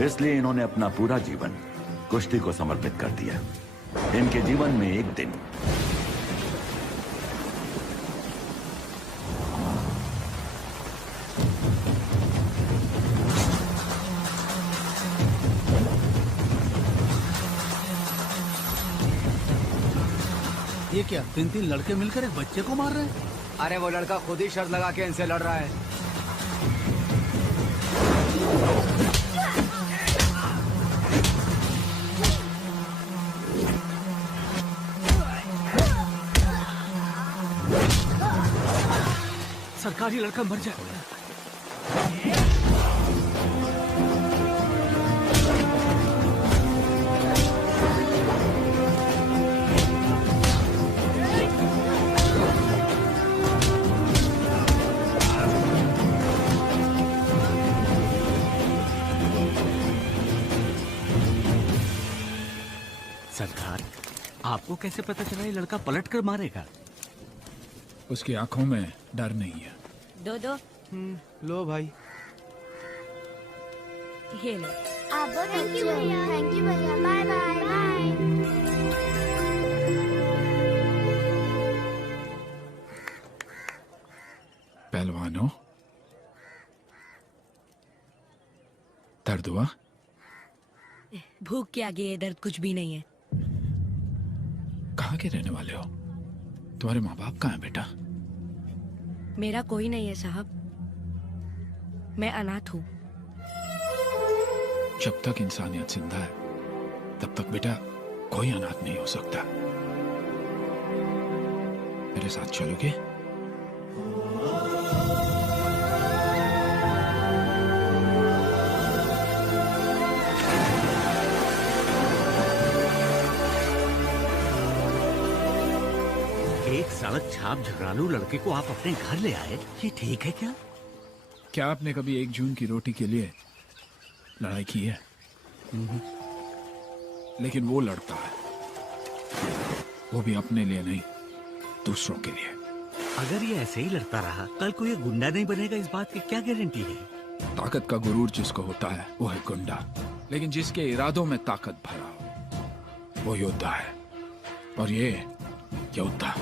इसलिए इन्होंने अपना पूरा जीवन कुश्ती को समर्पित कर दिया। इनके जीवन में एक दिन ये क्या 3 लड़के मिलकर एक बच्चे को मार रहे हैं? अरे वो लड़का खुद ही शर्त लगा के इनसे लड़ रहा है। सरकारी लड़का मर जाए। सरकार, आपको कैसे पता चला ये लड़का पलट कर मारेगा? उसकी आंखों में डर नहीं है। दो लो भाई। ये लो। आप थैंक यू भैया, थैंक यू भैया, बाय बाय बाय। पहलवानों, दर्द हुआ? भूख के आगे ये दर्द कुछ भी नहीं है। कहाँ के रहने वाले हो? तुम्हारे माँ बाप कहाँ हैं बेटा? मेरा कोई नहीं है साहब, मैं अनाथ हूँ। जब तक इंसानियत जिंदा है तब तक बेटा कोई अनाथ नहीं हो सकता। मेरे साथ चलोगे? एक सड़क छाप झगड़ालू लड़के को आप अपने घर ले आए, ये ठीक है क्या? क्या आपने कभी 1 जून की रोटी के लिए लड़ाई की है? लेकिन वो लड़ता है, वो भी अपने लिए नहीं, दूसरों के लिए। अगर ये ऐसे ही लड़ता रहा, कल को ये गुंडा नहीं बनेगा, इस बात की क्या गारंटी है? ताकत का गुरूर जिसको होता है वो है गुंडा, लेकिन जिसके इरादों में ताकत भरा हो वो योद्धा है। और ये योद्धा।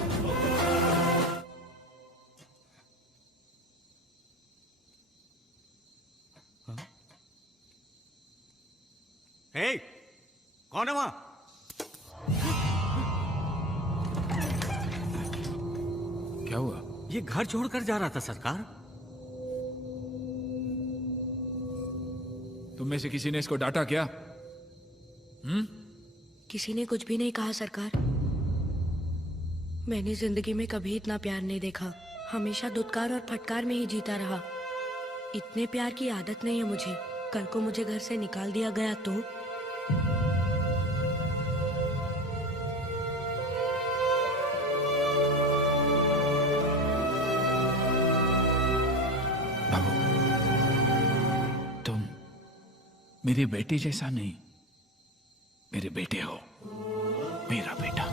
हे, कौन है वहां? क्या हुआ? ये घर छोड़कर जा रहा था सरकार। तुम में से किसी ने इसको डांटा क्या? किसी ने कुछ भी नहीं कहा सरकार। मैंने जिंदगी में कभी इतना प्यार नहीं देखा। हमेशा दुत्कार और फटकार में ही जीता रहा। इतने प्यार की आदत नहीं है मुझे। कल को मुझे घर से निकाल दिया गया तो? बाबू, तुम मेरे बेटे जैसा नहीं, मेरे बेटे हो, मेरा बेटा।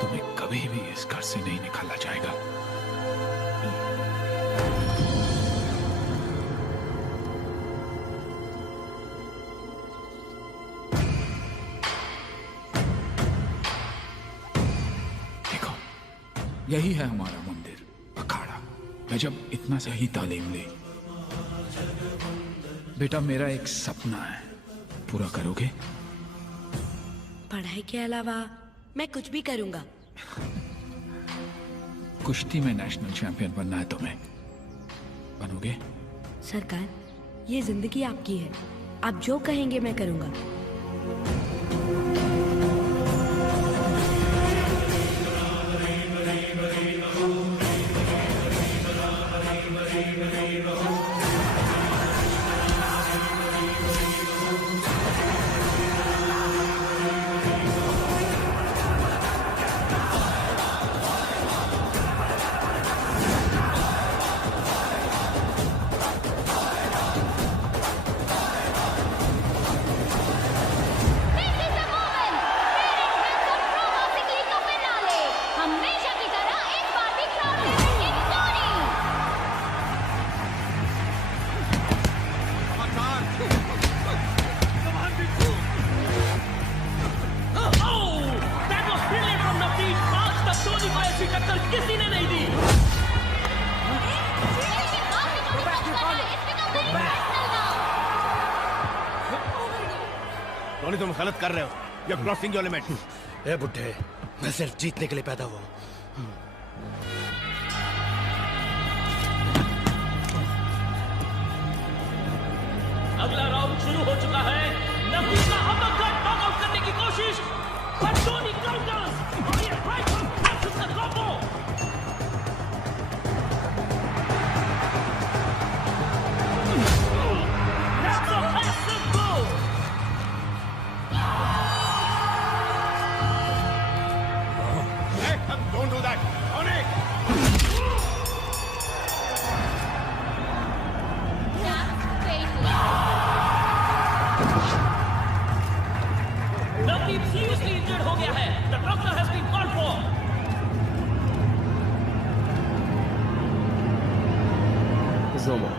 तुम्हें कभी भी इस घर से नहीं निकाला जाएगा। यही है हमारा मंदिर, अखाड़ा। मैं जब इतना सही तालीम ली। बेटा, मेरा एक सपना है, पूरा करोगे? पढ़ाई के अलावा मैं कुछ भी करूंगा। कुश्ती में नेशनल चैंपियन बनना है तुम्हें, बनोगे? सरकार, ये जिंदगी आपकी है, आप जो कहेंगे मैं करूंगा। किसी ने नहीं दी। टोनी तुम गलत कर रहे हो, you are crossing your limit. ए बुड्ढे, मैं सिर्फ जीतने के लिए पैदा हुआ हूं। अगला राउंड शुरू हो चुका है। नबी का अपरकट नॉकआउट करने की कोशिश, पर टोनी काउंटर्स और ये right hand captures the combo. That's a massive blow. Hey, don't do that. Tony! Navdeep seriously injured हो गया है। The doctor has been called for. Zomo.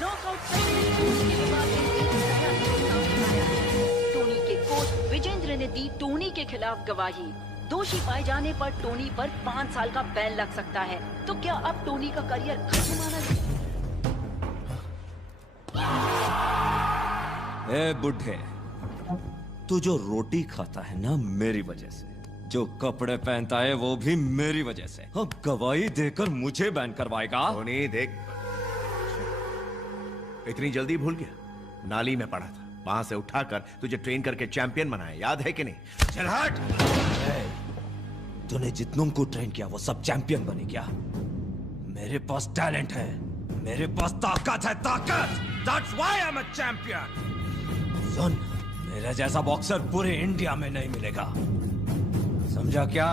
Knockout के बाद टोनी के कोच विजेंद्र ने दी टोनी के खिलाफ गवाही। दोषी पाए जाने पर टोनी पर 5 साल का बैन लग सकता है। तो क्या अब टोनी का करियर खत्म माना जाए? ए बुड्ढे, तू जो रोटी खाता है ना मेरी वजह से, जो कपड़े पहनता है वो भी मेरी वजह से, अब गवाही देकर मुझे बैन करवाएगा? टोनी देख, इतनी जल्दी भूल गया? नाली में पड़ा था, वहां से उठाकर तुझे ट्रेन करके चैंपियन बनाया, याद है कि नहीं? चल हट! तूने जितनों को ट्रेन किया वो सब चैंपियन बने क्या? मेरे पास टैलेंट है, मेरे पास ताकत है, ताकत! That's why I'm a champion! सुन, मेरे जैसा बॉक्सर पूरे इंडिया में नहीं मिलेगा, समझा क्या?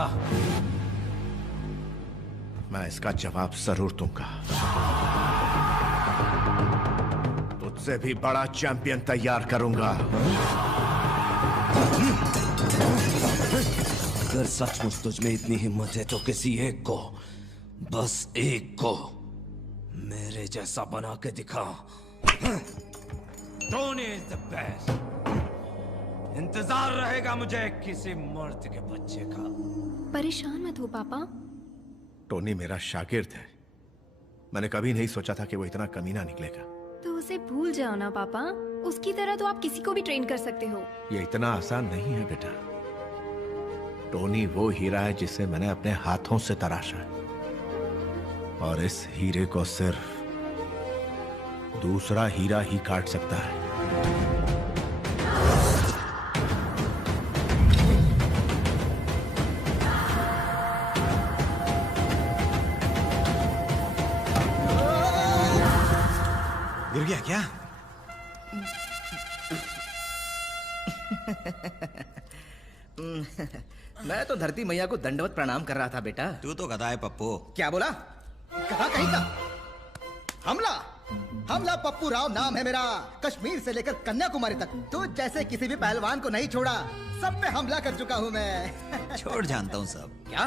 मैं इसका जवाब जरूर दूंगा। तुझसे भी बड़ा चैंपियन तैयार करूंगा। अगर सचमुच तुझ में इतनी हिम्मत है तो किसी एक को, बस एक को मेरे जैसा बना के दिखा। Tony is the best. इंतजार रहेगा मुझे किसी मर्द के बच्चे का। परेशान मत हो पापा। टोनी मेरा शागिर्द है, मैंने कभी नहीं सोचा था कि वो इतना कमीना निकलेगा। तो उसे भूल जाओ ना पापा, उसकी तरह तो आप किसी को भी ट्रेन कर सकते हो। ये इतना आसान नहीं है बेटा। टोनी वो हीरा है जिसे मैंने अपने हाथों से तराशा है, और इस हीरे को सिर्फ दूसरा हीरा ही काट सकता है। गिर गया क्या? मैं तो धरती मैया को दंडवत प्रणाम कर रहा था बेटा। तू तो गधा है पप्पू। क्या बोला? कहा कहीं का? हमला हमला पप्पू राव नाम है मेरा, कश्मीर से लेकर कन्याकुमारी तक तो जैसे किसी भी पहलवान को नहीं छोड़ा, सब पे हमला कर चुका हूँ मैं। छोड़, जानता हूँ सब। क्या?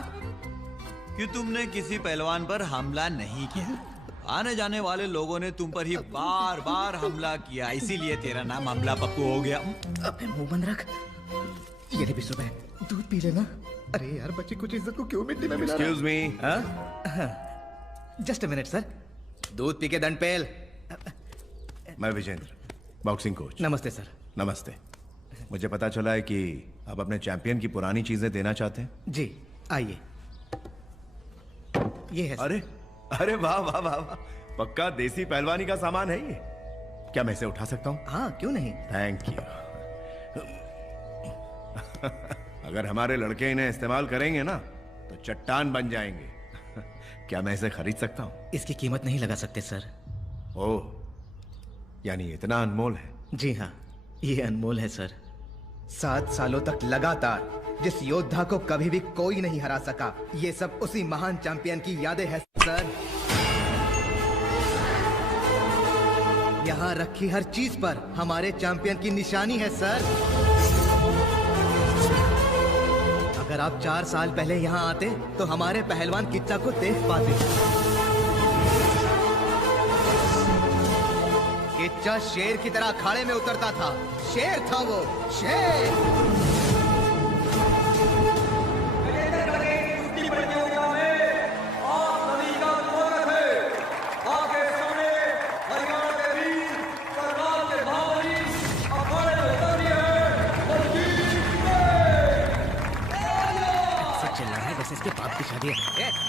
कि तुमने किसी पहलवान पर हमला नहीं किया, आने जाने वाले लोगों ने तुम पर ही बार बार हमला किया, इसीलिए तेरा नाम हमला पप्पू हो गया। अबे मुंह बंद रख। ये ले भी सुबह दूध पी लेना। अरे यार, बच्चे कुछ इज्जत को क्यों मिट्टी में मिला? Excuse me? Just a minute sir, दूध पी के दंड पेल। मैं विजेंद्र, बॉक्सिंग कोच। नमस्ते सर। नमस्ते। मुझे पता चला है कि आप अपने चैंपियन की पुरानी चीजें देना चाहते हैं। जी आइए, ये है। अरे अरे वाह वाह वाह वाह, पक्का देसी पहलवानी का सामान है ये। क्या मैं इसे उठा सकता हूँ? हाँ, क्यों नहीं। Thank you. अगर हमारे लड़के इन्हें इस्तेमाल करेंगे ना तो चट्टान बन जाएंगे। क्या मैं इसे खरीद सकता हूँ? इसकी कीमत नहीं लगा सकते सर। ओह, यानी इतना अनमोल है? जी हाँ, ये अनमोल है सर। 7 सालों तक लगातार जिस योद्धा को कभी भी कोई नहीं हरा सका, ये सब उसी महान चैंपियन की यादें हैं सर। यहाँ रखी हर चीज पर हमारे चैंपियन की निशानी है सर। अगर आप 4 साल पहले यहाँ आते तो हमारे पहलवान किच्चा को देख पाते। हमेशा शेर की तरह अखाड़े में उतरता था। शेर था वो, शेर। इसके बाप की शादी है।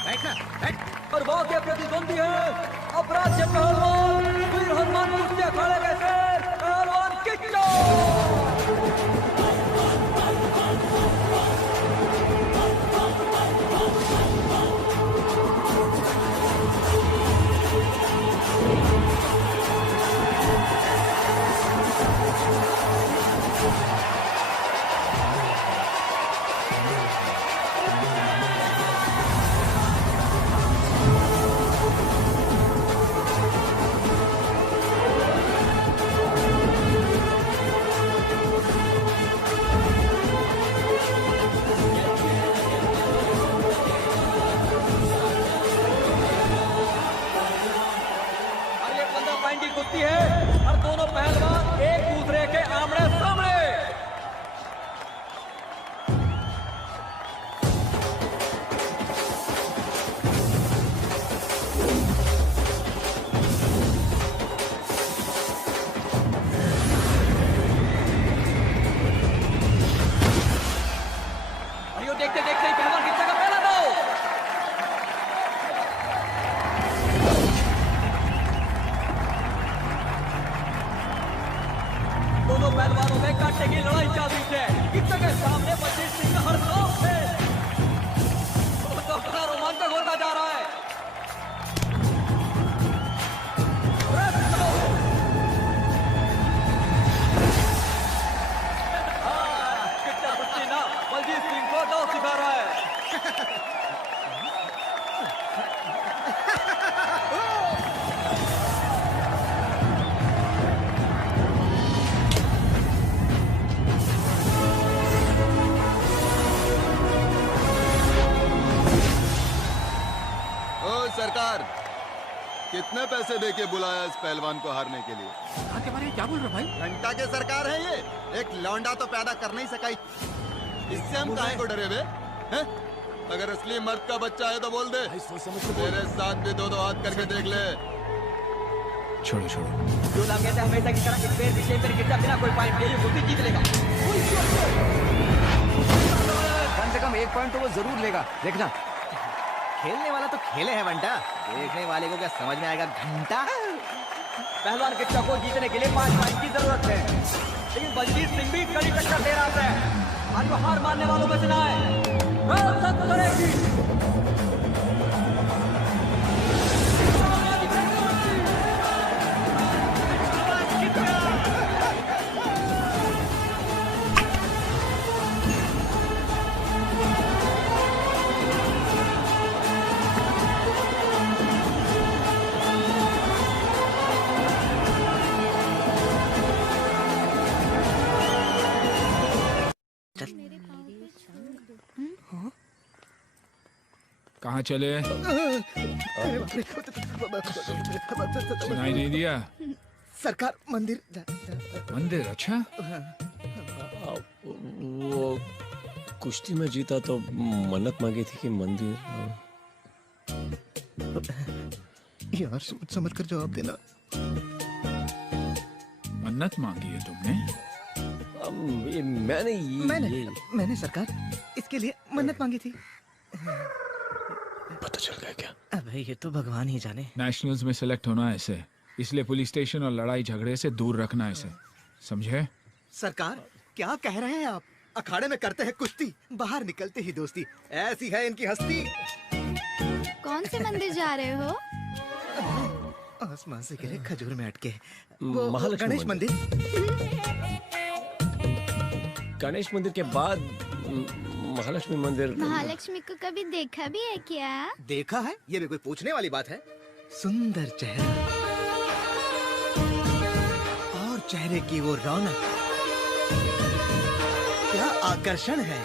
बैठना, बैठ। और वो के प्रतिद्वंदी है अपराध पहलवान वीर हनुमान कुश्ती अखाड़े के शेर पहलवान किच्चो। कुश्ती है और दोनों पहलवान एक दूसरे के आमने सामने। और यो देखते देखते ही पहलवान कितना का पहला दो। दोनों पहलवानों में कांटे की लड़ाई चल रही है। किसी के सामने बलजीत सिंह का हर खौफ है। तो बड़ा रोमांचक होता जा रहा है। कितना बच्ची ना बलजीत सिंह को दांव सिखा रहा है। सरकार, कितने पैसे देके बुलाया इस पहलवान को हारने के लिए? के बारे में क्या बोल रहे भाई? घंटा के सरकार है ये। एक लौंडा तो पैदा कर नहीं सका, इससे हम काहे को डरे बे? हैं? अगर असली मर्द का बच्चा है तो बोल दे। मेरे साथ भी दो हाथ करके देख ले। छोड़ो छोड़ो। जो लोग कहते हैं हमेशा की तरह एक पैर पीछे पैर गिरता बिना कोई पॉइंट लिए वो जीत लेगा। कम से कम एक पॉइंट तो वो जरूर लेगा, देखना। खेलने वाला तो खेले है बंटा, देखने वाले को क्या समझ में आएगा घंटा। पहलवान किच्चो को जीतने के लिए 5 पॉइंट की जरूरत है, लेकिन बलजीत सिंह भी कड़ी टक्कर दे रहा है। आज वो हार मानने वालों में से ना है। कहाँ चले? सुनाई नहीं दिया? सरकार मंदिर। मंदिर? अच्छा। वो कुश्ती में जीता तो मन्नत मांगी थी कि मंदिर। यार सोच समझ कर जवाब देना। मन्नत मांगी है तुमने? मैंने सरकार इसके लिए मन्नत मांगी थी। पता चल गया क्या? अबे ये तो भगवान ही जाने। नेशनल्स में सेलेक्ट होना है इसे, इसलिए पुलिस स्टेशन और लड़ाई झगड़े से दूर रखना है इसे, समझे? सरकार क्या कह रहे हैं आप? अखाड़े में करते हैं कुश्ती, बाहर निकलते ही दोस्ती, ऐसी है इनकी हस्ती। कौन से मंदिर जा रहे हो? आसमान से गिरे खजूर में अटके महालक्ष्मी गणेश मंदिर। गणेश मंदिर के बाद महालक्ष्मी मंदिर। महालक्ष्मी को कभी देखा भी है क्या? देखा है? ये भी कोई पूछने वाली बात है? सुंदर चेहरा और चेहरे की वो रौनक, क्या आकर्षण है।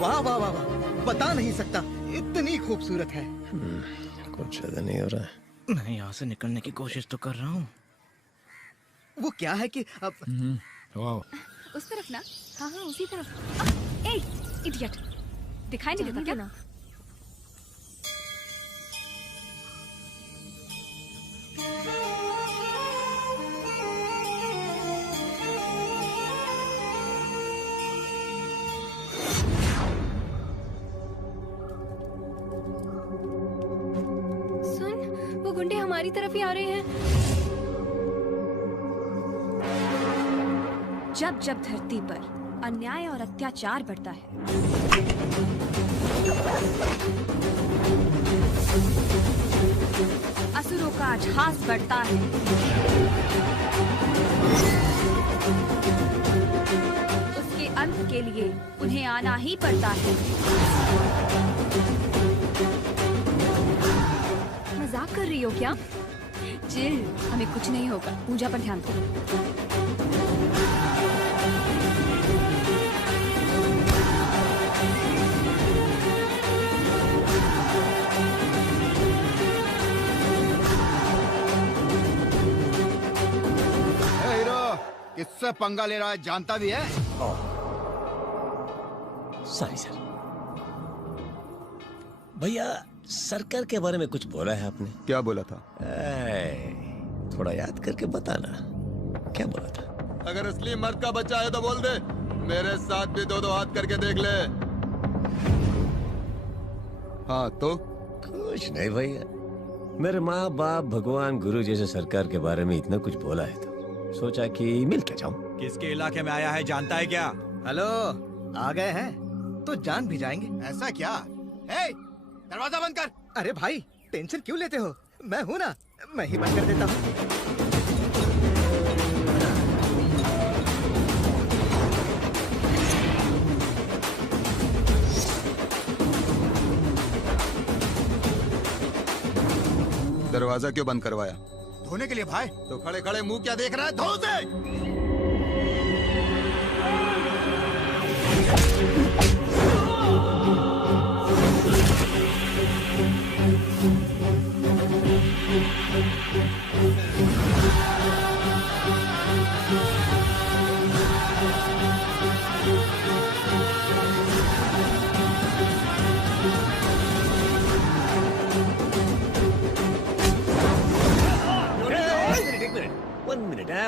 वाह वाह वाह वाह, बता नहीं सकता, इतनी खूबसूरत है। कुछ ज्यादा नहीं हो रहा है। मैं यहाँ से निकलने की कोशिश तो कर रहा हूँ। वो क्या है कि अब वाह, उस तरफ ना। हाँ हाँ उसी तरफ। ए इडियट, दिखाई नहीं देता क्या? सुन, वो गुंडे हमारी तरफ ही आ रहे हैं। जब जब धरती पर अन्याय और अत्याचार बढ़ता है, असुरों का अट्टहास बढ़ता है, उसके अंत के लिए उन्हें आना ही पड़ता है। मजाक कर रही हो क्या? चिल, हमें कुछ नहीं होगा। पूजा पर ध्यान दो। किससे पंगा ले रहा है जानता भी है? Sorry sir. भैया सरकार के बारे में कुछ बोला है आपने? क्या बोला था? थोड़ा याद करके बताना, क्या बोला था? अगर असली मर्द का बच्चा है तो बोल दे, मेरे साथ भी दो दो हाथ करके देख ले। हाँ तो? कुछ नहीं भैया, मेरे माँ बाप भगवान गुरु जैसे सरकार के बारे में इतना कुछ बोला है तो सोचा कि मिल के जाऊं। किसके इलाके में आया है जानता है क्या? हेलो, आ गए हैं तो जान भी जाएंगे। ऐसा क्या? हे, दरवाजा बंद कर। अरे भाई टेंशन क्यों लेते हो, मैं हूँ ना, मैं ही बंद कर देता हूँ। दरवाजा क्यों बंद करवाया? धोने के लिए भाई। तो खड़े खड़े मुंह क्या देख रहा है, धो से।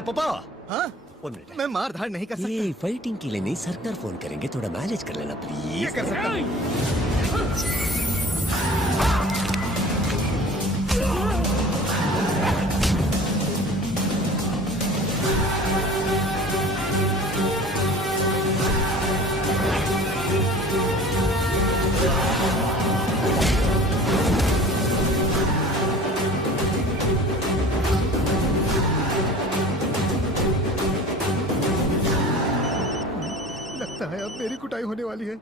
पापा, हाँ? मैं मार धाड़ नहीं कर सकता। ये फाइटिंग के लिए नहीं, सरकार फोन करेंगे, थोड़ा मैनेज कर लेना प्लीज। ये कर सकता हूँ। अब मेरी कुटाई होने वाली है।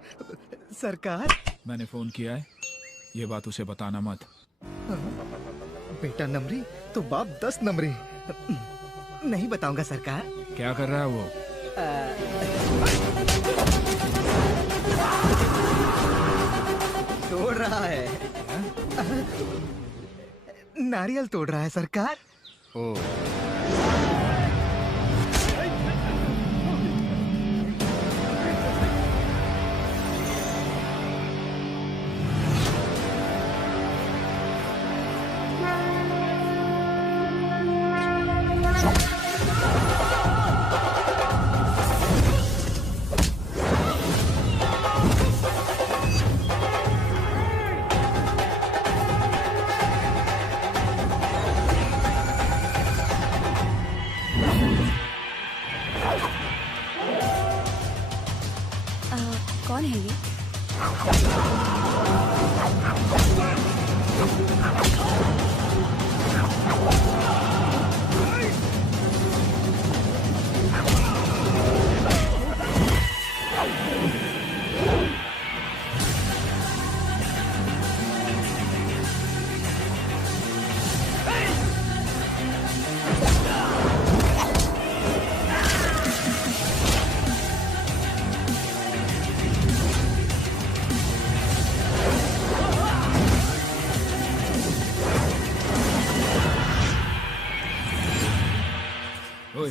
सरकार, मैंने फोन किया है, ये बात उसे बताना मत। बेटा नमरी तो बाप 10 नमरी। नहीं बताऊंगा सरकार। क्या कर रहा है वो? तोड़ रहा है। नारियल तोड़ रहा है सरकार। ओ कौन है ये?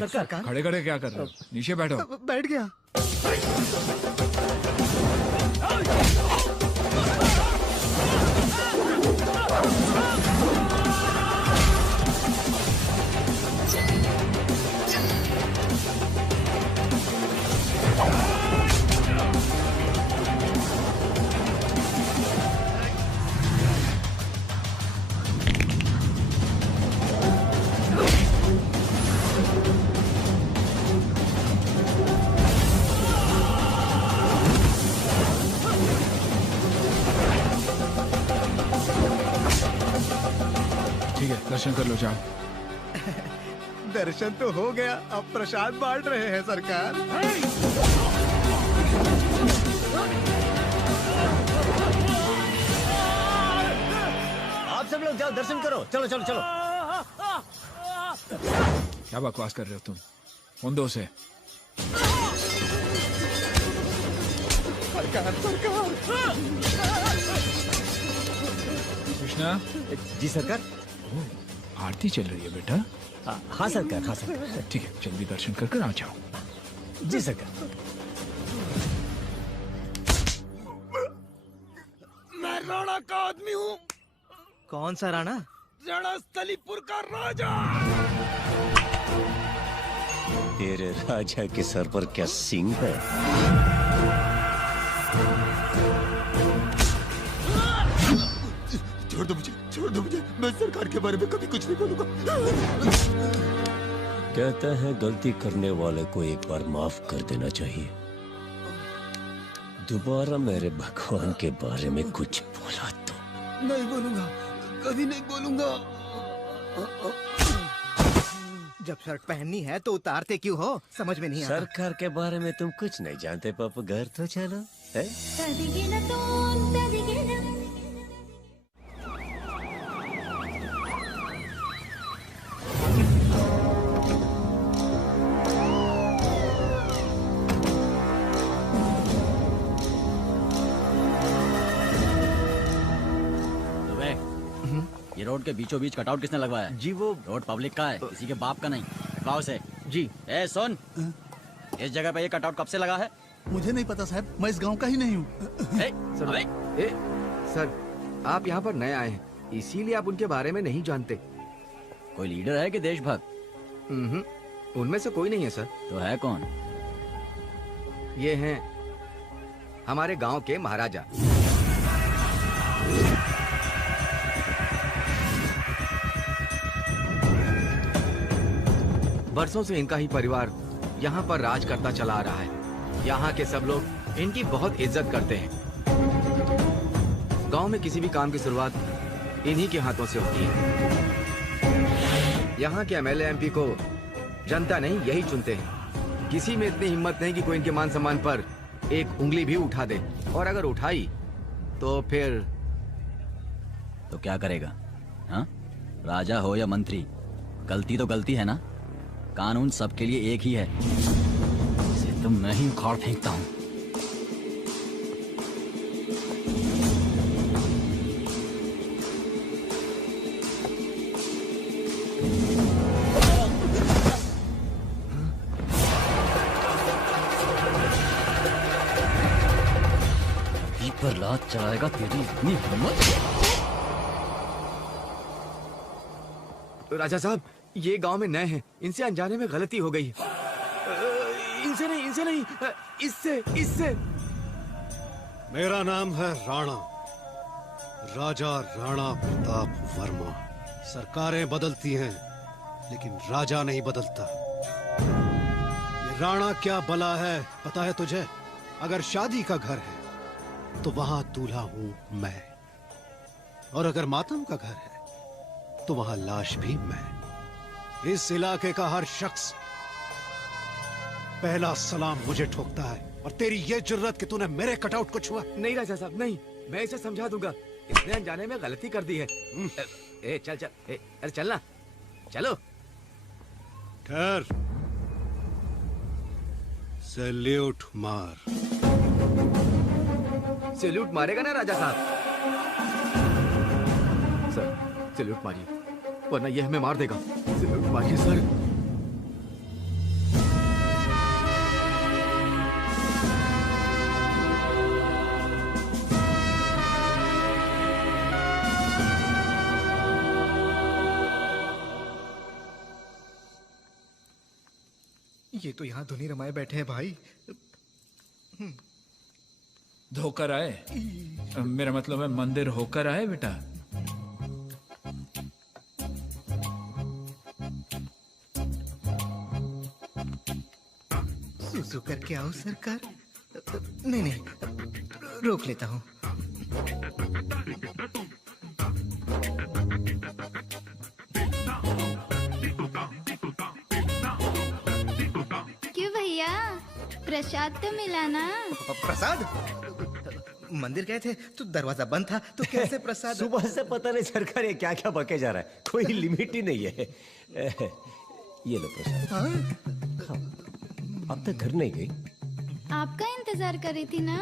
सरकार खड़े खड़े क्या कर रहे हो? नीचे बैठो। बैठ गया। दर्शन कर लो, जाओ। दर्शन तो हो गया, अब प्रसाद बांट रहे हैं सरकार। आप सब लोग जाओ दर्शन करो, चलो चलो चलो। क्या बकवास कर रहे हो तुम? उन से सरकार सरकार। कृष्णा जी सरकार। आरती चल रही है बेटा? हाँ सरकार, हाँ सरकार। ठीक है, जल्दी दर्शन कर कर आ जाओ। जी सरकार। मैं राणा का आदमी हूँ। कौन सा राणा? रणस्थलीपुर का राजा। तेरे राजा के सर पर क्या सिंह है? छोड़ दो मुझे, मैं सरकार के बारे में कभी कुछ नहीं बोलूंगा। कहता है गलती करने वाले को एक बार माफ कर देना चाहिए। दोबारा मेरे भगवान के बारे में कुछ बोला तो नहीं बोलूंगा, कभी नहीं बोलूंगा। जब शर्ट पहननी है तो उतारते क्यों हो? समझ में नहीं आता। सरकार के बारे में तुम कुछ नहीं जानते पापा, घर तो चलो है? ये रोड के बीचों बीच कटआउट किसने लगवाया? जी वो रोड पब्लिक का है, किसी के बाप का नहीं। गाँव से। जी। ए सुन, इस जगह पे ये कटआउट कब से लगा है? मुझे नहीं पता साहब, मैं इस गांव का ही नहीं हूँ। सर, आप यहाँ पर नए आए हैं, इसीलिए आप उनके बारे में नहीं जानते। कोई लीडर है कि देशभक्त? उनमें से कोई नहीं है सर। तो है कौन? ये हैं हमारे गांव के महाराजा। बरसों से इनका ही परिवार यहाँ पर राज करता चला आ रहा है। यहाँ के सब लोग इनकी बहुत इज्जत करते हैं। गांव में किसी भी काम की शुरुआत इन्हीं के हाथों से होती है। यहाँ के एमएलए एमपी को जनता नहीं, यही चुनते हैं। किसी में इतनी हिम्मत नहीं कि कोई इनके मान सम्मान पर एक उंगली भी उठा दे, और अगर उठाई तो फिर तो क्या करेगा? हाँ, राजा हो या मंत्री, गलती तो गलती है ना। कानून सबके लिए एक ही है। इसे तो मैं ही उखाड़ फेंकता हूँ। पर लात चलाएगा तेरी इतनी हिम्मत? राजा साहब, ये गांव में नए हैं, इनसे अनजाने में गलती हो गई। इनसे नहीं, इससे। मेरा नाम है राणा, राजा राणा प्रताप वर्मा। सरकारें बदलती हैं, लेकिन राजा नहीं बदलता। ये राणा क्या बला है पता है तुझे? अगर शादी का घर है तो वहां दूल्हा हूं मैं, और अगर मातम का घर है तो वहां लाश भी मैं। इस इलाके का हर शख्स पहला सलाम मुझे ठोकता है, और तेरी ये जुर्रत कि तूने मेरे कटआउट को छुआ। नहीं राजा साहब, नहीं, मैं इसे समझा दूंगा। इसने अनजाने में गलती कर दी है। चल, अरे चलना, चलो। ठहर, सैल्यूट मार। सैल्यूट मारेगा ना राजा साहब? सर, सैल्यूट मारिए, वरना ये हमें मार देगा। सैल्यूट मारिए सर। ये तो यहाँ धुनी रमाए बैठे हैं भाई। धोकर आए? मेरा मतलब है मंदिर होकर आए बेटा। सुसु करके आओ सरकार। नहीं नहीं, रोक लेता हूँ। क्यों भैया, प्रसाद तो मिला ना? प्रसाद? मंदिर गए थे तो दरवाजा बंद था, तो कैसे प्रसाद? सुबह से पता नहीं सरकार ये क्या क्या बके जा रहा है, कोई लिमिट ही नहीं है। ये लो प्रसाद। खाओ। अब तक घर नहीं गई? आपका इंतजार कर रही थी ना।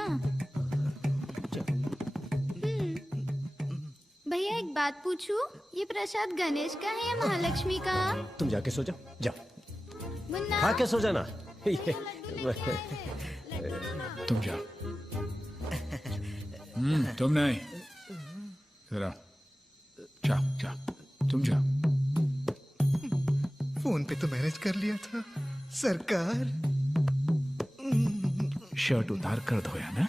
भैया एक बात पूछूं, ये प्रसाद गणेश का है या महालक्ष्मी का? तुम जाके सो जाओ, जाओ मुन्ना खा के सो जाना। तुम जाओ। तुम नहीं, जरा जाओ जाओ, तुम जाओ। फोन पे तो मैनेज कर लिया था सरकार। शर्ट उतार कर धोया ना?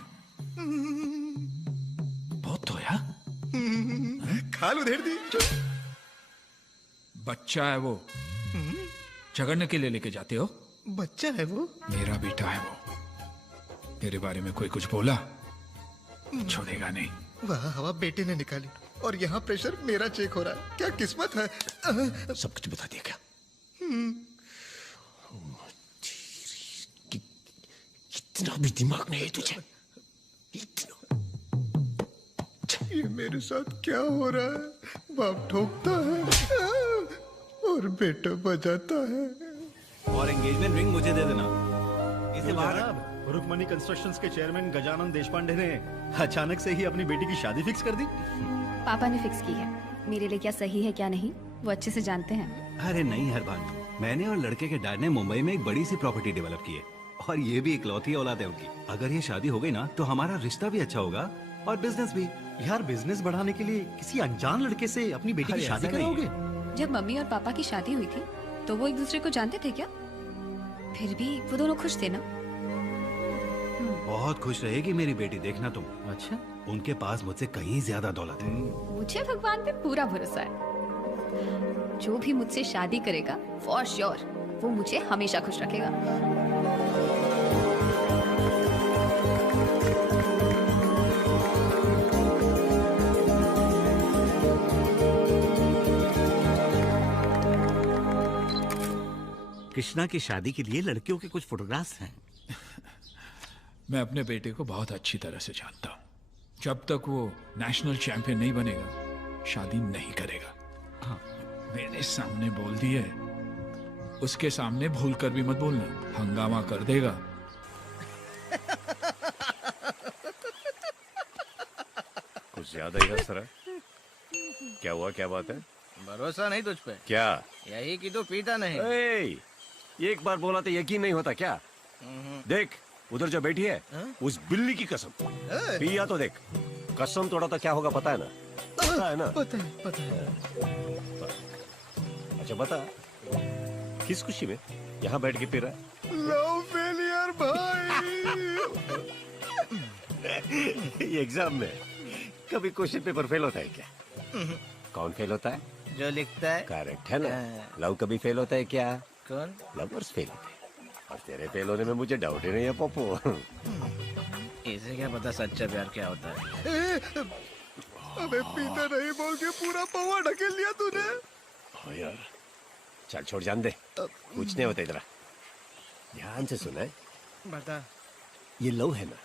बहुत धोया? खाल उधेड़ दी। बच्चा है वो, झगड़ने के लिए लेके जाते हो? बच्चा है वो? मेरा बेटा है वो। तेरे बारे में कोई कुछ बोला छोड़ेगा नहीं। वाह हवा बेटे ने निकाली, और यहाँ प्रेशर मेरा चेक हो रहा है। क्या किस्मत है। सब कुछ बता दिया क्या? इतना भी दिमाग नहीं है तुझे? इतना। ये मेरे साथ क्या हो रहा है? बाप ठोकता है और बेटा बजाता है। और एंगेजमेंट रिंग मुझे दे देना। इसे बाहर। रुकमणी कंस्ट्रक्शंस के चेयरमैन गजानन देशपांडे ने अचानक से ही अपनी बेटी की शादी फिक्स कर दी। पापा ने फिक्स की है। मेरे लिए क्या सही है क्या नहीं वो अच्छे से जानते हैं। अरे नहीं हरबान, मैंने और लड़के के डैड ने मुंबई में एक बड़ी सी प्रॉपर्टी डेवलप की है, और ये भी इकलौती औलाद है उनकी। अगर ये शादी हो गई ना तो हमारा रिश्ता भी अच्छा होगा और बिजनेस भी। यार बिजनेस बढ़ाने के लिए किसी अनजान लड़के से अपनी बेटी की शादी कराओगे? जब मम्मी और पापा की शादी हुई थी तो वो एक दूसरे को जानते थे क्या? फिर भी वो दोनों खुश थे ना। बहुत खुश रहेगी मेरी बेटी, देखना तुम। अच्छा, उनके पास मुझसे कहीं ज्यादा दौलत है। मुझे भगवान पे पूरा भरोसा है। जो भी मुझसे शादी करेगा फॉर श्योर वो मुझे हमेशा खुश रखेगा। कृष्णा की शादी के लिए लड़कियों के कुछ फोटोग्राफ्स हैं। मैं अपने बेटे को बहुत अच्छी तरह से जानता हूँ। जब तक वो नेशनल चैंपियन नहीं बनेगा शादी नहीं करेगा। हाँ, मेरे सामने बोल दिए, उसके सामने भूल कर भी मत बोलना, हंगामा कर देगा। कुछ ज्यादा ही हंस रहा है। क्या हुआ, क्या बात है? भरोसा नहीं तुझ पे? क्या? यही कि तो पीता नहीं। एक बार बोला तो यकीन नहीं होता क्या? देख उधर जो बैठी है उस बिल्ली की कसम, पिया तो देख, कसम तोड़ा तो क्या होगा पता है ना? पता है ना? पता है। अच्छा बता, किस खुशी में यहाँ बैठ के पी रहा है? लव फेलियर भाई। एग्जाम में कभी क्वेश्चन पेपर फेल होता है क्या? कौन फेल होता है? जो लिखता है। करेक्ट है ना? लव कभी फेल होता है क्या? कौन? लवर्स फेल होते हैं। और तेरे फेल होने में मुझे डाउट ही नहीं है पप्पू। इसे क्या पता सच्चा प्यार क्या होता है। अबे पीता नहीं बोल के पूरा पौवा ढकेल लिया तूने। हाँ यार, चल छोड़, जान दे, कुछ नहीं होता। इधर ध्यान से सुना है, बता। ये लव है ना,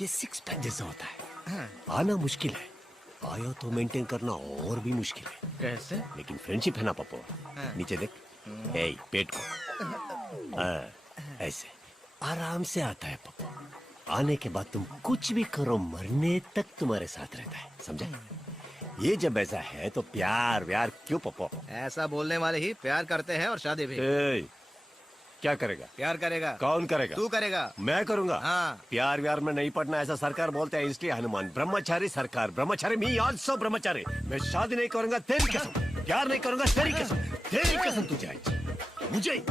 ये सिक्स पैक जैसा होता है। पाना मुश्किल है, पाया तो मेंटेन करना और भी मुश्किल है। कैसे? लेकिन फ्रेंडशिप है ना पप्पू, नीचे देख, पेट को ऐसे आराम से आता है पप्पू। आने के बाद तुम कुछ भी करो, मरने तक तुम्हारे साथ रहता है, समझा? ये जब ऐसा है तो प्यार व्यार क्यों पप्पू? ऐसा बोलने वाले ही प्यार करते हैं और शादी भी। क्या करेगा? प्यार करेगा। कौन करेगा? तू करेगा। मैं करूंगा। हाँ। प्यार व्यार में नहीं पड़ना ऐसा सरकार बोलते हैं, इसलिए हनुमान ब्रह्मचारी सरकार, ब्रह्मचारी मी आल्सो ब्रह्मचारी। मैं शादी नहीं करूंगा तेरी कसम, प्यार नहीं करूंगा तेरी कसम, तेरी कसम तुझे, मुझे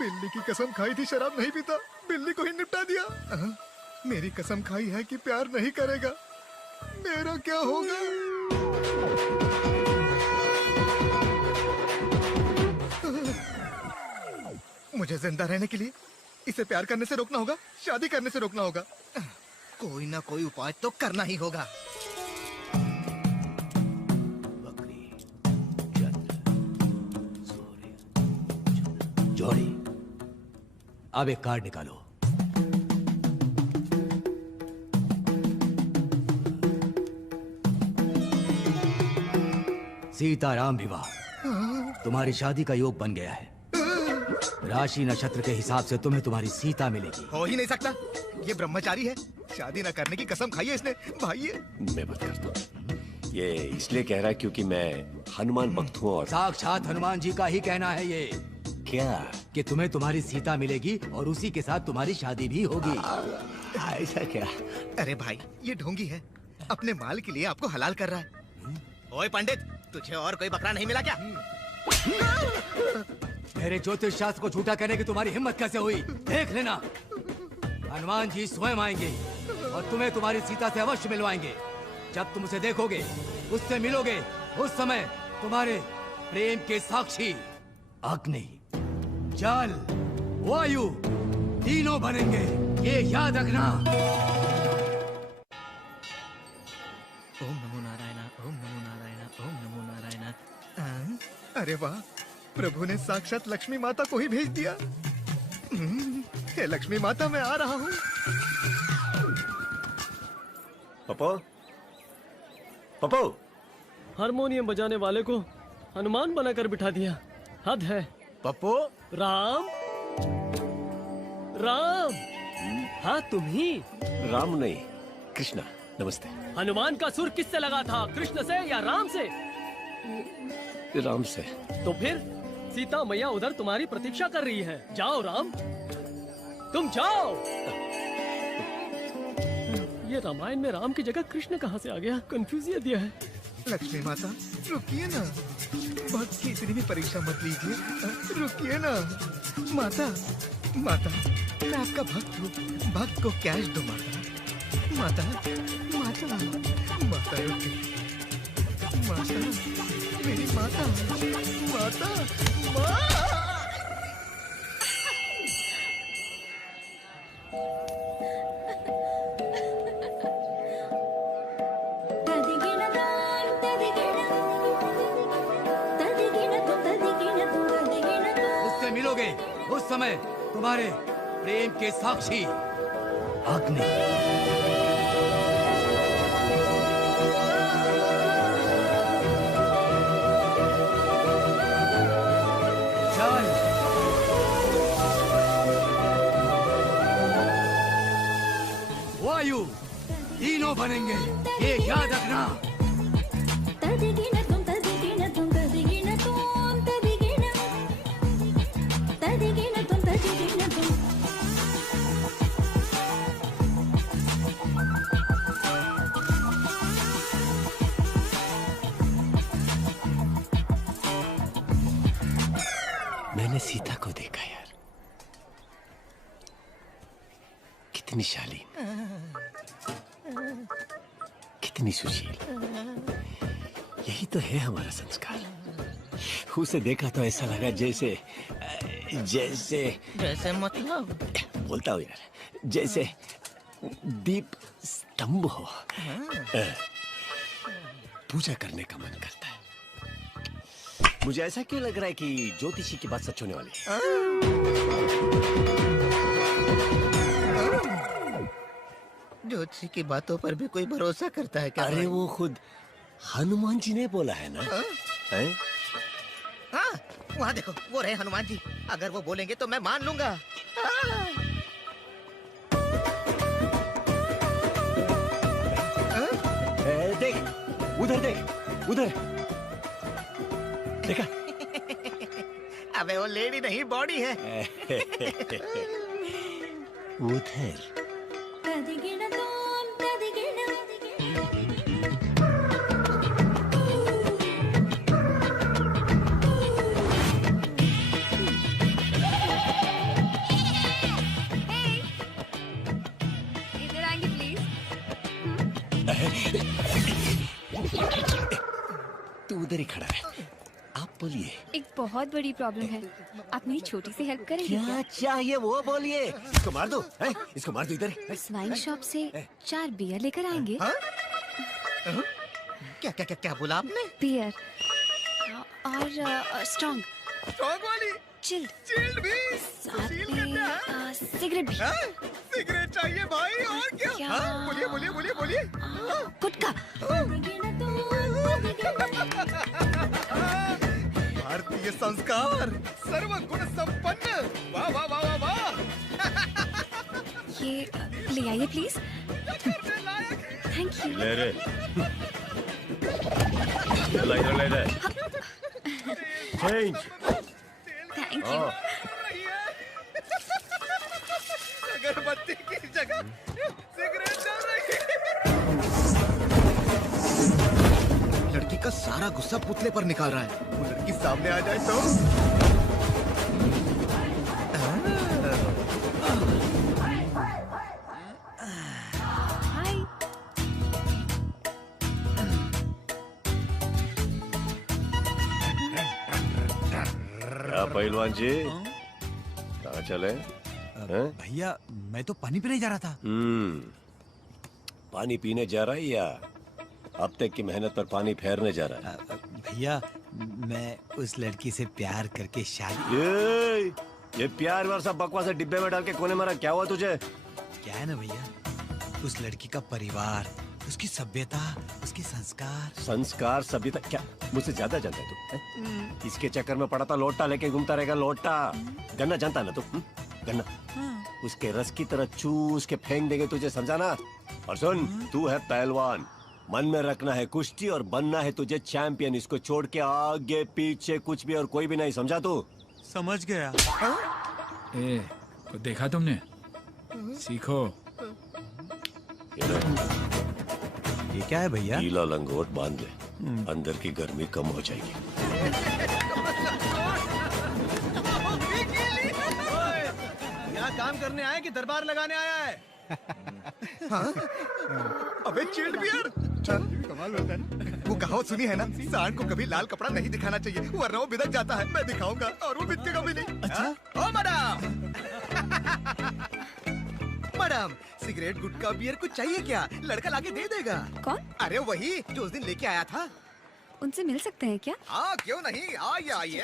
बिल्ली की कसम खाई थी शराब नहीं पीता, बिल्ली को ही निपटा दिया। मेरी कसम खाई है कि प्यार नहीं करेगा, मेरा क्या होगा? मुझे जिंदा रहने के लिए इसे प्यार करने से रोकना होगा, शादी करने से रोकना होगा। कोई ना कोई उपाय तो करना ही होगा। जौहरी, अब एक कार्ड निकालो। सीताराम विवाह, तुम्हारी शादी का योग बन गया है। राशि नक्षत्र के हिसाब से तुम्हें तुम्हारी सीता मिलेगी। हो ही नहीं सकता, ये ब्रह्मचारी है, शादी न करने की कसम खाई है इसने। भाई मैं बात करता हूँ। ये इसलिए कह रहा है क्योंकि मैं हनुमान भक्त हूँ और साक्षात हनुमान जी का ही कहना है ये। क्या? कि तुम्हें तुम्हारी सीता मिलेगी और उसी के साथ तुम्हारी शादी भी होगी। ऐसा क्या? अरे भाई, ये ढोंगी है, अपने माल के लिए आपको हलाल कर रहा है। ओए पंडित, तुझे और कोई बकरा नहीं मिला क्या? मेरे ज्योतिष शास्त्र को झूठा कहने की तुम्हारी हिम्मत कैसे हुई? देख लेना, हनुमान जी स्वयं आएंगे और तुम्हें तुम्हारी सीता से अवश्य मिलवाएंगे। जब तुम उसे देखोगे, उससे मिलोगे, उस समय तुम्हारे प्रेम के साक्षी अग्नि, जल, वायु तीनों बनेंगे, ये याद रखना। ओम नमो नारायण, ओम नमो नारायण, ओम नमो नारायण। अरे वाह, प्रभु ने साक्षात लक्ष्मी माता को ही भेज दिया। हे लक्ष्मी माता, मैं आ रहा हूँ। पप्पू, पप्पू, हारमोनियम बजाने वाले को हनुमान बनाकर बिठा दिया, हद है। पप्पू, राम, राम, हाँ तुम ही। राम नहीं, कृष्णा, नमस्ते। हनुमान का सुर किससे लगा था, कृष्ण से या राम से? राम से। तो फिर सीता मैया उधर तुम्हारी प्रतीक्षा कर रही है। जाओ राम, तुम जाओ। ये रामायण में राम की जगह कृष्ण कहाँ से आ गया? कंफ्यूजियत दिया है। लक्ष्मी माता, रुकिए ना, भक्त की इतनी भी परीक्षा मत लीजिए, रुकिए ना। माता, माता, मैं आपका भक्त हूँ, भक्त को कैश दो माता। माता, माता, माता रुकिए, माता, मेरी माता, माता, माँ। उससे मिलोगे, उस समय तुम्हारे प्रेम के साक्षी अग्नि, जल, वायु तीनों बनेंगे, ये याद रखना। मैंने सीता को देखा यार, कितनी शालीन, कितनी सुशील। यही तो है हमारा संस्कार। उसे देखा तो ऐसा लगा जैसे जैसे जैसे मतलब बोलता हूँ यार, जैसे दीप स्तंभ हो, पूजा करने का मन करता है। मुझे ऐसा क्यों लग रहा है कि ज्योतिषी की बात सच होने वाली है? ज्योतिषी की बातों पर भी कोई भरोसा करता है क्या? अरे वो खुद हनुमान जी ने बोला है ना। हैं? हाँ, वहाँ देखो, वो रहे हनुमान जी। अगर वो बोलेंगे तो मैं मान लूंगा। देख, उधर देख, उधर देखा? अबे वो लेडी नहीं, बॉडी है। उधर उधर ही खड़ा है। आप बोलिए। एक बहुत बड़ी प्रॉब्लम है, आप मेरी छोटी सी हेल्प करेंगे क्या चाहिए वो बोलिए। इसको मार दो, है? इसको मार दो इधर। स्वाइन शॉप से 4 बियर लेकर आएंगे। क्या क्या क्या क्या बोला आपने? बियर और स्ट्रॉन्ग वाली चिल्ड भी साथ में सिगरेट भी। सिगरेट चाहिए भाई और क्या? बोलिए बोलिए बोलिए बोलिए। गुटखा। भारतीय संस्कार, सर्वगुण संपन्न। वाह वाह वाह वाह वाह। ये ले आइए प्लीज। Thank you. ले रे। ले ले। चेंज। Thank you. अगरबत्ती की जगह सिगरेट चल रही है। लड़की का सारा गुस्सा पुतले पर निकाल रहा है। वो लड़की सामने आ जाए तो क्या पहलवान जी, कहाँ चले? भैया मैं तो पानी पीने जा रहा था। पानी पीने जा रहा है या अब तक की मेहनत पर पानी फेरने जा रहा है? भैया मैं उस लड़की से प्यार करके शादी। ये प्यार वार सब बकवास डिब्बे में डाल के कोने मारा। क्या हुआ तुझे? क्या है ना भैया, उस लड़की का परिवार, उसकी सभ्यता, उसके संस्कार। संस्कार सभ्यता क्या मुझसे ज्यादा जानता है तू? इसके चक्कर में पड़ा था, लोटा लेके घूमता रहेगा। लोटा गन्ना जानता ना तू? गन्ना उसके रस की तरह चूस के फेंक देंगे तुझे, समझा ना? और सुन, तू है पहलवान, मन में रखना है कुश्ती और बनना है तुझे चैंपियन। इसको छोड़ के आगे पीछे कुछ भी और कोई भी नहीं, समझा तू? समझ गया। को देखा तुमने? सीखो। ये क्या है भैया? गीला लंगोट बांध ले, अंदर की गर्मी कम हो जाएगी। यहाँ काम करने आया कि दरबार लगाने आया है? हाँ? अबे चिल्ड बियर। कमाल होता है ना। वो कहावत सुनी है ना, सांड को कभी लाल कपड़ा नहीं दिखाना चाहिए वरना वो बिदक जाता है। मैं दिखाऊंगा और वो बिदकेगा भी नहीं। अच्छा? ओ मैडम। मैडम सिगरेट गुटखा बियर कुछ चाहिए क्या? लड़का लाके दे देगा। कौन? अरे वही जो उस दिन लेके आया था। उनसे मिल सकते हैं क्या? हाँ क्यों नहीं, आइए आइए।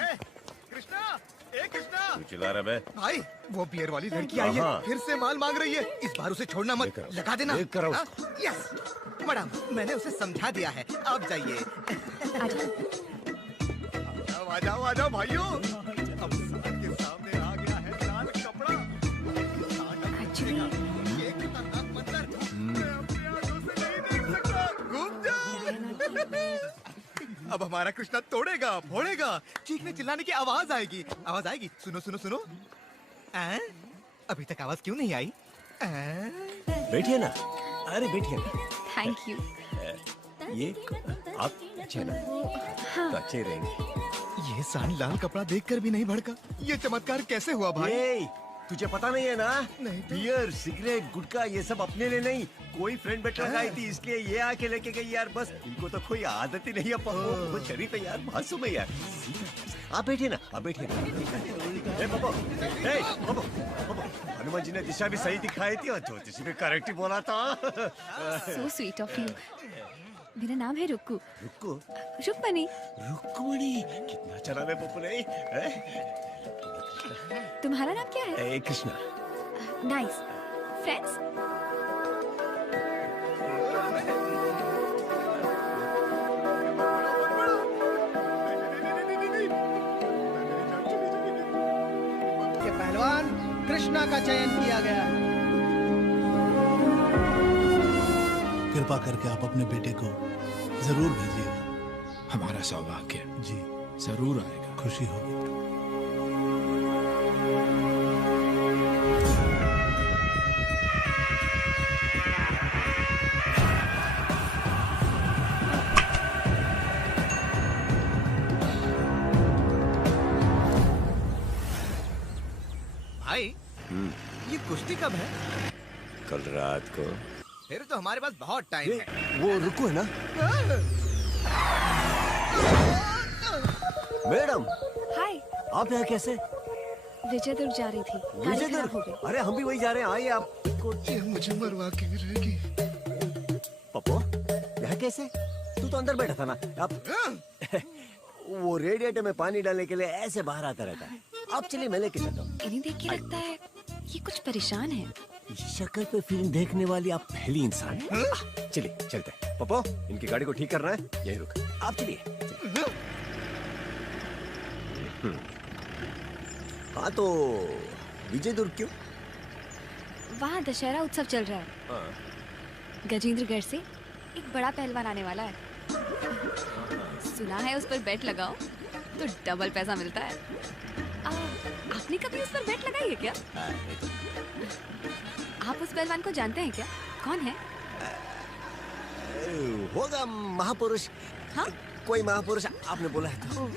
कृष्णा, ए कृष्णा। तू चिल्ला रहा है? भाई वो बियर वाली लड़की आई है, फिर से माल मांग रही है। इस बार उसे छोड़ना मत, लगा देना। यस मैडम, मैंने उसे समझा दिया है, आप जाइए। आ जाओ आ जाओ भाइयों। अब सांड के सामने आ गया है लाल कपड़ा। ये खतरनाक मंजर मैं अपनी आंखों से नहीं देख सकता। घूम जाओ। अब हमारा कृष्णा तोड़ेगा, फोड़ेगा, चीखने चिल्लाने की आवाज आएगी। आवाज आएगी। सुनो सुनो सुनो। अभी तक आवाज क्यों नहीं आई? बैठिए ना। अरे बैठिए ना। Thank you. ये आप अच्छे ना? हाँ। तो अच्छे रहेंगे। ये सांड लाल कपड़ा देखकर भी नहीं भड़का। ये चमत्कार कैसे हुआ भाई? तुझे पता नहीं है ना? नहीं तो? बियर, सिगरेट, गुटखा ये सब अपने लिए नहीं, कोई फ्रेंड बैठ लगाई थी इसलिए ये आके लेके गई यार। बस इनको तो कोई आदत ही नहीं है। वो शरीफ है यार, मासूम है यार। आप बैठिए ना, आप बैठिए ना। बाबू, हनुमान जी ने दिशा भी सही दिखाई थी और ज्योतिषी भी करेक्ट ही बोला था। So sweet of you. मेरा नाम है रुक्कू। रुक्कू? रुक्मणी। रुक्मणी, कितना चला है पप्पू ने। तुम्हारा नाम क्या है? कृष्णा। नाइस। फ्रेंड्स? ये पहलवान कृष्णा का चयन किया गया है। कृपा करके आप अपने बेटे को जरूर भेजिएगा। हमारा सौभाग्य जी जरूर आएगा। खुशी होगी। भाई ये कुश्ती कब है? कल रात को। फिर तो हमारे पास बहुत टाइम है। वो रुको है ना? मैडम हाय। आप यहाँ कैसे? विजय दुर्ग जा रही थी, गाड़ी विजय खराब हो दुर्ग? गई। अरे हम भी वही जा रहे हैं, आइए आप। ये मुझे मरवा के गिरेगी। पप्पू यहाँ कैसे? तू तो अंदर बैठा था ना। आप वो रेडिएटर में पानी डालने के लिए ऐसे बाहर आता रहता है। आप चलिए मैं लेके चलता हूँ। इन्हें देख के लगता है ये कुछ परेशान है। शक्ल पे फिल्म देखने वाली आप पहली इंसान हैं। चलिए चलते हैं। पप्पू इनकी गाड़ी को ठीक करना है, यही रुक। आप चलिए। हाँ तो विजय दुर्ग क्यों? वहाँ दशहरा उत्सव चल रहा है। गजेंद्रगढ़ से एक बड़ा पहलवान आने वाला है। सुना है उस पर बेट लगाओ तो डबल पैसा मिलता है। आपने कभी उस पर बेट लगाई है क्या? आप उस पहलवान को जानते हैं क्या? कौन है? होगा महापुरुष। हाँ? कोई महापुरुष आपने बोला है तो।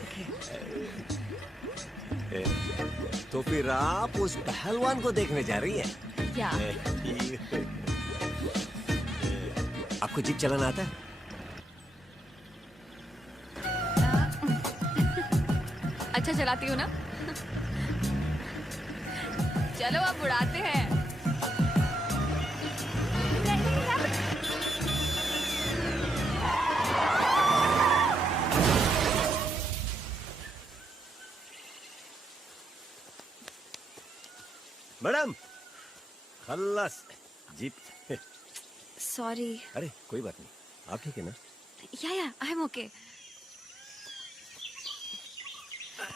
तो फिर आप उस पहलवान को देखने जा रही हैं? क्या? आपको जीप चलाना आता है? अच्छा चलाती हूँ ना। चलो अब उड़ाते हैं। मैडम खल्लास जीप। सॉरी। अरे कोई बात नहीं, आप ठीक है ना? या आई एम ओके।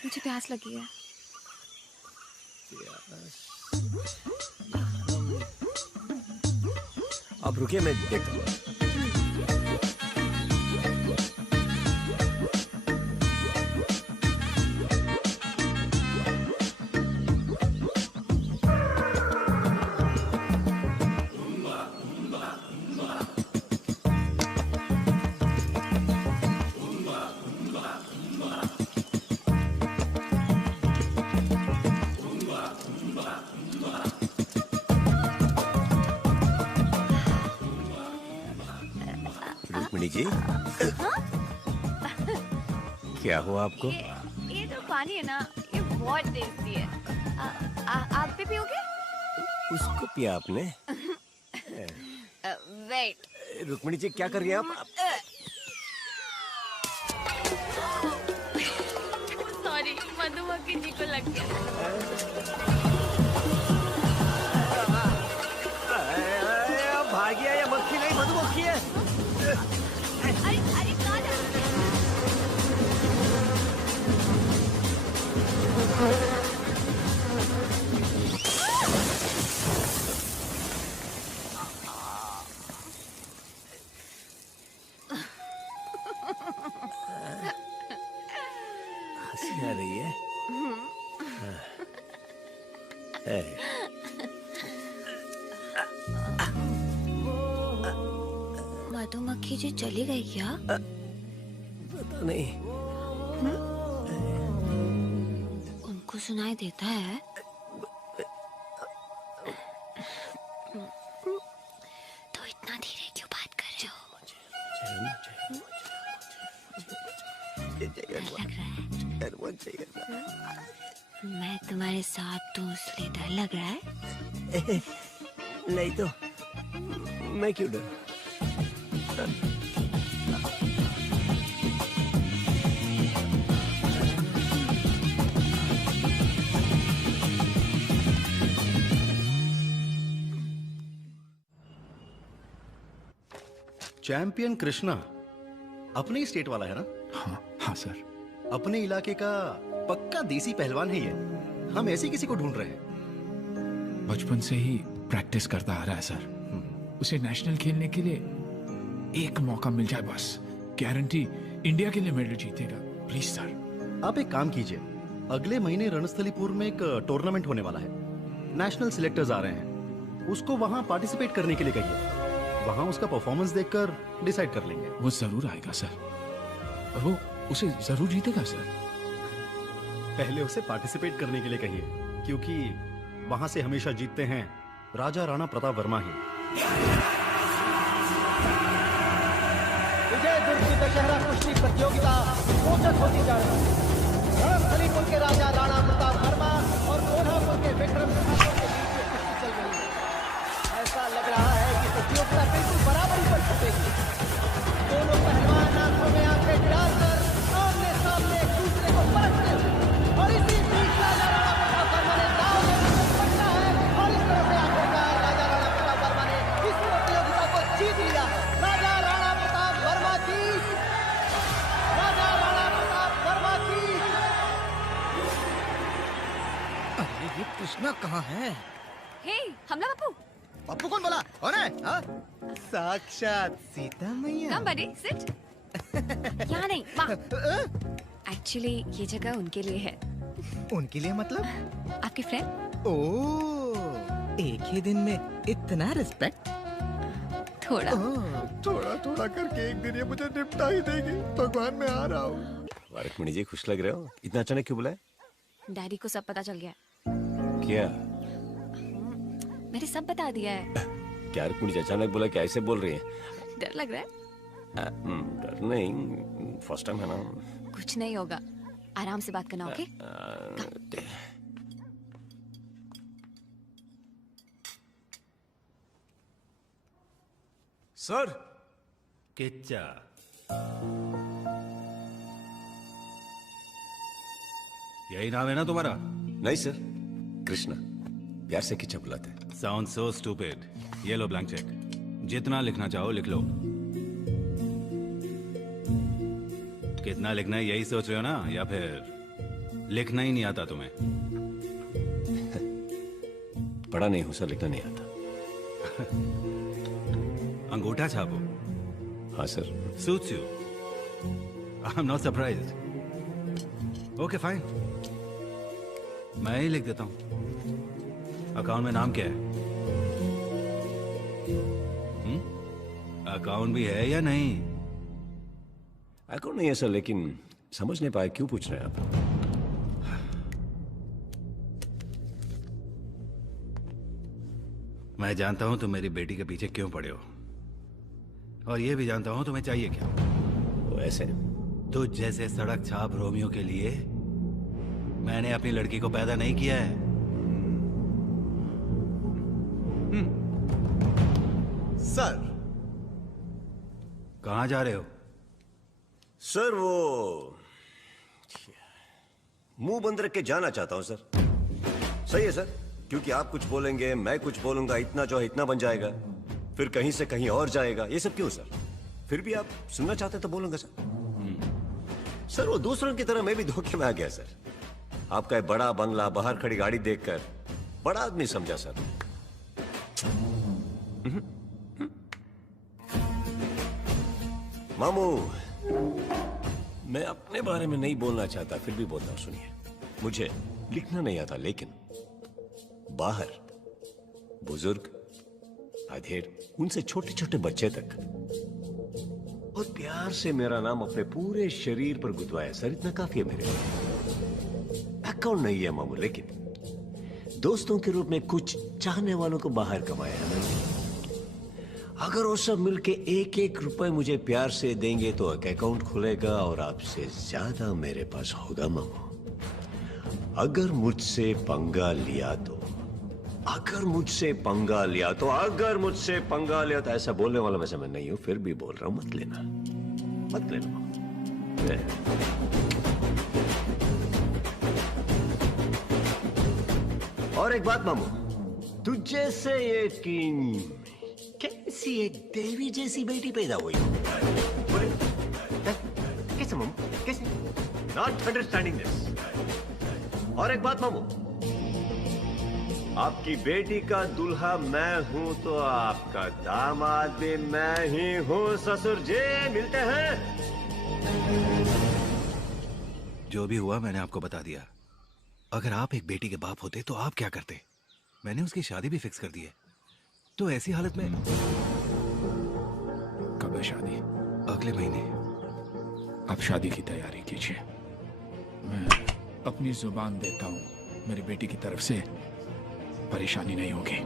मुझे प्यास लगी है। आप रुकिए मैं देखता हूँ। जी क्या हुआ आपको? ये जो पानी है ना, ये बहुत टेस्टी है। आप भी पियोगे? उसको पिया आपने? वेट। रुक्मिणी जी क्या कर रही हैं आप? सॉरी, मधुमक्खी जी को लग गया। भागिया या मक्खी नहीं, मधुमक्खी है। अरे अरे कहाँ जा हंसी आ रही है। मधुमक्खी जी चली गई क्या? पता नहीं। उनको सुनाई देता है? तो इतना धीरे क्यों बात कर रहे हो? डर लग रहा है? मैं तुम्हारे साथ हूँ इसलिए डर लग रहा है? नहीं तो मैं क्यों डर? चैंपियन कृष्णा अपने ही स्टेट वाला है ना? हाँ सर। अपने इलाके का पक्का देसी पहलवान है ये। हम ऐसे किसी को ढूंढ रहे हैं। बचपन से ही प्रैक्टिस करता आ रहा है सर। उसे नेशनल खेलने के लिए एक मौका मिल जाए बस, गारंटी इंडिया के लिए मेडल जीतेगा। Please sir. आप एक काम कीजिए, अगले महीने रणस्थलीपुर में एक टूर्नामेंट होने वाला है। नेशनल सिलेक्टर्स आ रहे हैं, उसको वहां पार्टिसिपेट करने के लिए कहिए। वहां उसका परफॉर्मेंस देखकर डिसाइड कर लेंगे। वो जरूर आएगा सर, और वो उसे जरूर जीतेगा सर। पहले उसे पार्टिसिपेट करने के लिए कहिए, क्योंकि वहां से हमेशा जीतते हैं राजा राणा प्रताप वर्मा ही। विजय दुर्ग की दशहरा कुश्ती प्रतियोगिता रोचक होती जा रही है। जयपुर के राजा राणा प्रताप वर्मा और कोल्हापुर के विक्रम ठाकुर के बीच में कुश्ती चल रही है। ऐसा लग रहा है कि प्रतियोगिता बिल्कुल बराबरी पर छूटेगी। दोनों पहलवान आंखों में आंखें डालकर आमने सामने एक दूसरे को परखते हैं और इसी बीच राजा राणा प्रताप वर्मा ने दांव में पकड़ा है और इस तरह से आखिरकार राजा राणा प्रताप वर्मा ने इस प्रतियोगिता को जीत लिया है। राजा राणा प्रताप वर्मा की, राजा राणा प्रताप वर्मा की। अरे ये कृष्णा कहाँ है? हे, हमला पप्पू। पप्पू कौन बोला? कौन है? हाँ? साक्षात सीता मैया। Come buddy, sit. यहाँ नहीं, वहाँ। Actually ये जगह उनके लिए है। उनके लिए मतलब? आपके फ्रेंड? ओह, एक ही दिन में इतना रिस्पेक्ट? थोड़ा। थोड़ा थोड़ा करके एक दिन ये मुझे निपटा ही देगी। भगवान मैं आ रहा हूँ। रुक्मिणी जी खुश लग रहे हो, इतना अचानक क्यों बुलाए? डैडी को सब पता चल गया। क्या? मैंने सब बता दिया है। क्या रुक्मिणी जी अचानक बोला, क्या ऐसे बोल रही है? डर लग रहा है? डर नहीं, फर्स्ट टाइम है ना। कुछ नहीं होगा, आराम से बात करना, ओके? सर। किच्चा। यही नाम है ना तुम्हारा? नहीं सर, कृष्णा। प्यार से किच्चा बुलाते हैं। Sound so stupid. ये लो ब्लैंक चेक, जितना लिखना चाहो लिख लो। कितना लिखना है यही सोच रहे हो ना, या फिर लिखना ही नहीं आता तुम्हें? पढ़ा नहीं हूं सर, लिखना नहीं आता। अंगूठा छापो। हाँ sir. Suits you. I am not surprised. Okay fine, मैं ही लिख देता हूं। अकाउंट में नाम क्या है? अकाउंट भी है या नहीं? अकाउंट नहीं है सर, लेकिन समझ नहीं पाया क्यों पूछ रहे हैं आप? मैं जानता हूं तुम मेरी बेटी के पीछे क्यों पड़े हो, और ये भी जानता हूं तुम्हें चाहिए क्या। वो ऐसे तुझ जैसे सड़क छाप रोमियो के लिए मैंने अपनी लड़की को पैदा नहीं किया है। सर। कहां जा रहे हो? सर वो मुंह बंद रख के जाना चाहता हूं सर। सही है सर, क्योंकि आप कुछ बोलेंगे, मैं कुछ बोलूंगा, इतना जो है इतना बन जाएगा, फिर कहीं से कहीं और जाएगा। ये सब क्यों सर? फिर भी आप सुनना चाहते तो बोलूंगा सर। सर वो दूसरों की तरह मैं भी धोखे में आ गया सर। आपका एक बड़ा बंगला, बाहर खड़ी गाड़ी देखकर बड़ा आदमी समझा सर। मामू, मैं अपने बारे में नहीं बोलना चाहता, फिर भी बोलता हूं। सुनिए, मुझे लिखना नहीं आता, लेकिन बाहर बुजुर्ग, अधेड़, उनसे छोटे छोटे बच्चे तक और प्यार से मेरा नाम अपने पूरे शरीर पर गुदवाया सर। इतना काफी है मेरे लिए। अकाउंट नहीं है मामू, लेकिन दोस्तों के रूप में कुछ चाहने वालों को बाहर कमाया है मैंने। अगर वो सब मिलके एक एक रुपए मुझे प्यार से देंगे तो एक अकाउंट खुलेगा और आपसे ज्यादा मेरे पास होगा मामू। अगर मुझसे पंगा लिया तो, अगर मुझसे पंगा लिया तो, अगर मुझसे पंगा लिया तो, ऐसा बोलने वाला वैसे मैं नहीं हूं, फिर भी बोल रहा हूं, मत लेना, मत लेना। और एक बात मामू, तुझे से ये कैसी एक देवी जैसी बेटी पैदा हुई? कैसे मामू, कैसे? Not understanding this. और एक बात मामू, आपकी बेटी का दूल्हा मैं हूं तो आपका दामाद भी मैं ही हूं ससुर जी। मिलते हैं। जो भी हुआ मैंने आपको बता दिया। अगर आप एक बेटी के बाप होते तो आप क्या करते? मैंने उसकी शादी भी फिक्स कर दी है। तो ऐसी हालत में कब है शादी? अगले महीने। आप शादी की तैयारी कीजिए। मैं अपनी जुबान देता हूं, मेरी बेटी की तरफ से परेशानी नहीं होगी।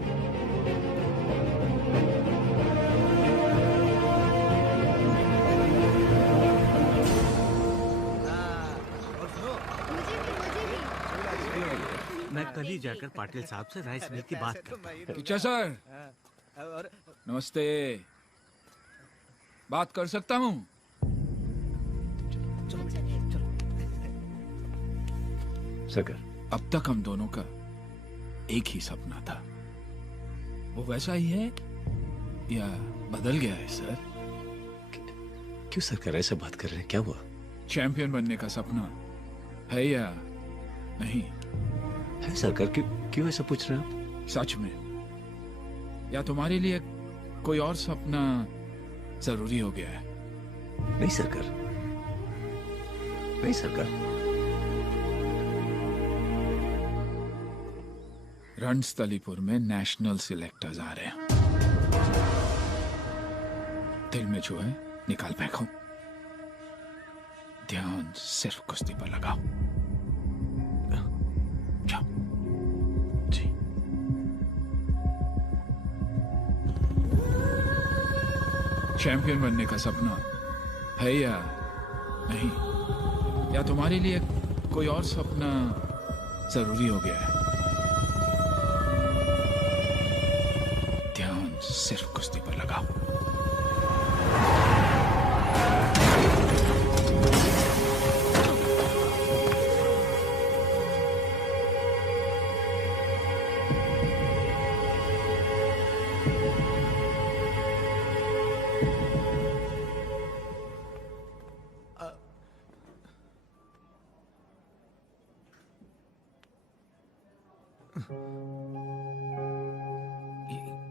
मुझे मैं कल ही जाकर पाटिल साहब से राइस मिल की बात करता हूँ। किच्चा सर, नमस्ते। बात कर सकता हूँ? सरकार, अब तक हम दोनों का एक ही सपना था, वो वैसा ही है या बदल गया है सर? क्यों सरकार ऐसे बात कर रहे हैं? क्या हुआ? चैंपियन बनने का सपना है या नहीं? है सरकार। क्यों ऐसा पूछ रहे हैं आप? सच में, या तुम्हारे लिए कोई और सपना जरूरी हो गया है? नहीं सरकार, नहीं सरकार। रणस्थलीपुर में नेशनल सिलेक्टर्स आ रहे हैं। दिल में जो है निकाल फेंको, ध्यान सिर्फ कुश्ती पर लगाओ। जाओ। जी। चैंपियन बनने का सपना है या नहीं? या तुम्हारे लिए कोई और सपना जरूरी हो गया है? ध्यान सिर्फ कुश्ती पर लगाओ।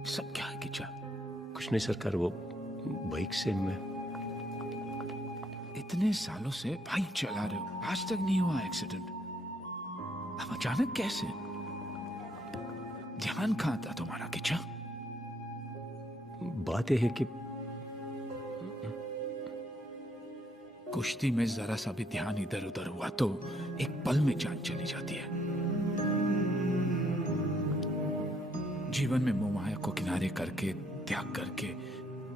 सब क्या है किचा? कुछ नहीं सरकार, वो बाइक से मैं इतने सालों से बाइक चला रहे हो, आज तक नहीं हुआ एक्सीडेंट, अब अचानक कैसे? ध्यान कहां था तुम्हारा किचा? बात यह है कि कुश्ती में जरा सा भी ध्यान इधर उधर हुआ तो एक पल में जान चली जाती है। जीवन में मोह माया को किनारे करके, त्याग करके,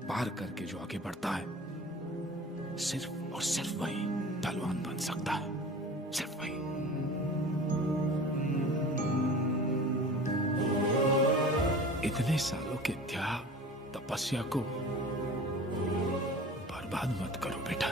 पार करके जो आगे बढ़ता है, सिर्फ और सिर्फ वही पहलवान बन सकता है। सिर्फ वही। इतने सालों के त्याग, तपस्या को बर्बाद मत करो बेटा।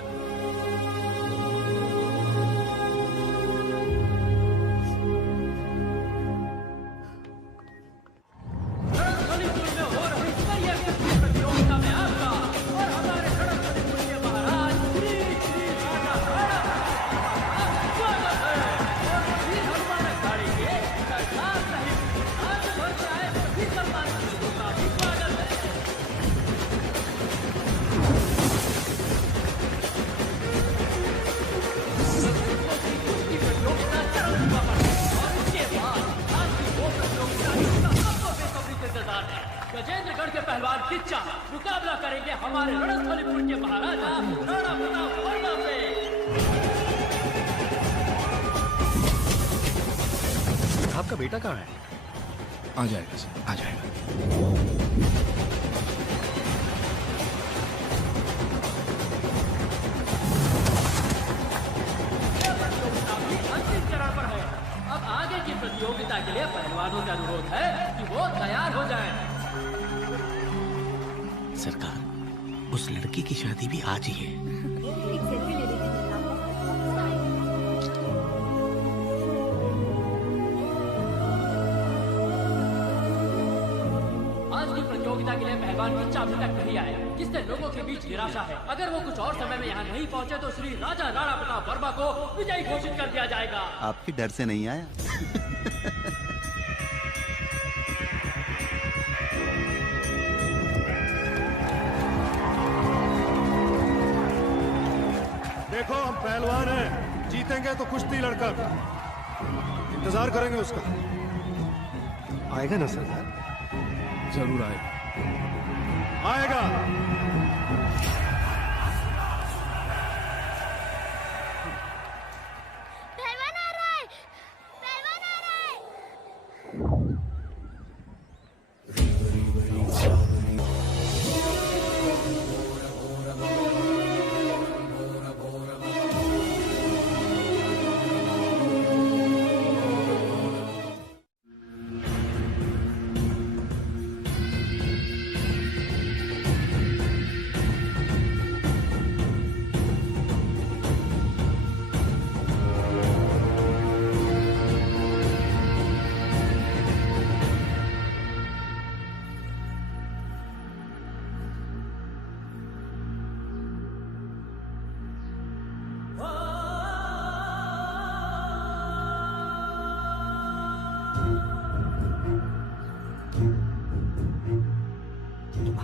गजेंद्रगढ़ के पहलवान किच्चा मुकाबला करेंगे हमारे रणस्थलीपुर के महाराजा राणा प्रताप वर्मा से। आपका बेटा कहाँ है? आ जाएगा सर, आ जाएगा। अंतिम चरण पर है। अब आगे की प्रतियोगिता के लिए पहलवानों का अनुरोध है कि वो तैयार हो जाएं। सरकार, उस लड़की की शादी भी आज ही है। आज की प्रतियोगिता के लिए पहलवान किच्चा अभी तक नहीं आया, जिससे लोगों के बीच निराशा है। अगर वो कुछ और समय में यहाँ नहीं पहुँचे तो श्री राजा राणा प्रताप वर्मा को विजयी घोषित कर दिया जाएगा। आपके डर से नहीं आया? देखो, हम पहलवान हैं, जीतेंगे तो कुश्ती लड़कर। इंतजार करेंगे उसका। आएगा ना सरदार? जरूर आएगा। आएगा। पहलवान आ रहा है, पहलवान आ रहा है।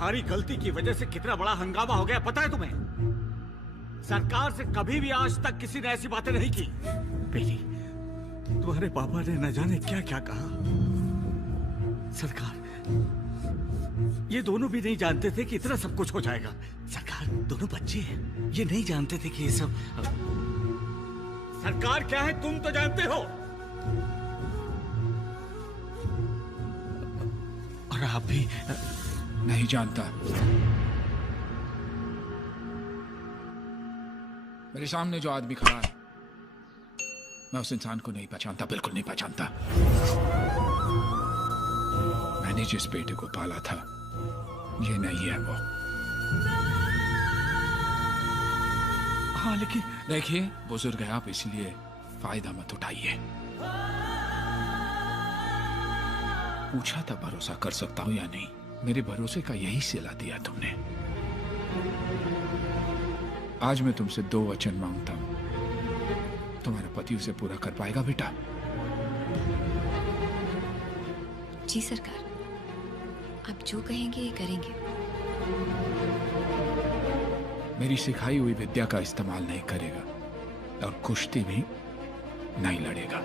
तुम्हारी गलती की वजह से कितना बड़ा हंगामा हो गया पता है तुम्हें? सरकार से कभी भी आज तक किसी ने ऐसी बातें नहीं की। बेटी, तुम्हारे पापा ने न जाने क्या क्या कहा। सरकार, ये दोनों भी नहीं जानते थे कि इतना सब कुछ हो जाएगा। सरकार, दोनों बच्चे हैं, ये नहीं जानते थे कि ये सब। सरकार क्या है तुम तो जानते हो, और आप भी नहीं जानता। मेरे सामने जो आदमी खड़ा है, मैं उस इंसान को नहीं पहचानता, बिल्कुल नहीं पहचानता। मैंने जिस बेटे को पाला था, ये नहीं है वो। हाँ, लेकिन देखिए, बुजुर्ग है आप, इसलिए फायदा मत उठाइए। पूछा था भरोसा कर सकता हूं या नहीं, मेरे भरोसे का यही सिला दिया तुमने। आज मैं तुमसे 2 वचन मांगता हूं। तुम्हारा पति उसे पूरा कर पाएगा बेटा? जी सरकार, आप जो कहेंगे ये करेंगे। मेरी सिखाई हुई विद्या का इस्तेमाल नहीं करेगा और कुश्ती भी नहीं लड़ेगा।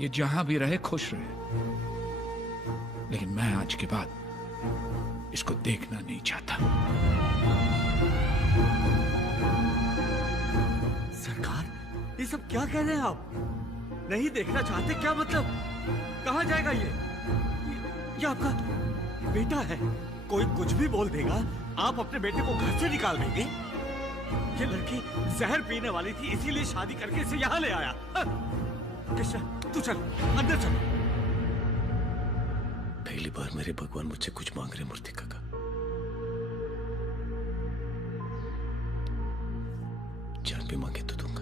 ये जहां भी रहे खुश रहे, लेकिन मैं आज के बाद इसको देखना नहीं चाहता। सरकार, ये सब क्या कह रहे हैं आप? नहीं देखना चाहते क्या मतलब? कहां जाएगा ये आपका बेटा है, कोई कुछ भी बोल देगा, आप अपने बेटे को घर से निकाल देंगे? ये लड़की जहर पीने वाली थी, इसीलिए शादी करके इसे यहाँ ले आया। कृष्णा, तू चल अंदर चल। पहली बार मेरे भगवान मुझसे कुछ मांग रहे मूर्ति काका। जान भी मांगे तो दूंगा।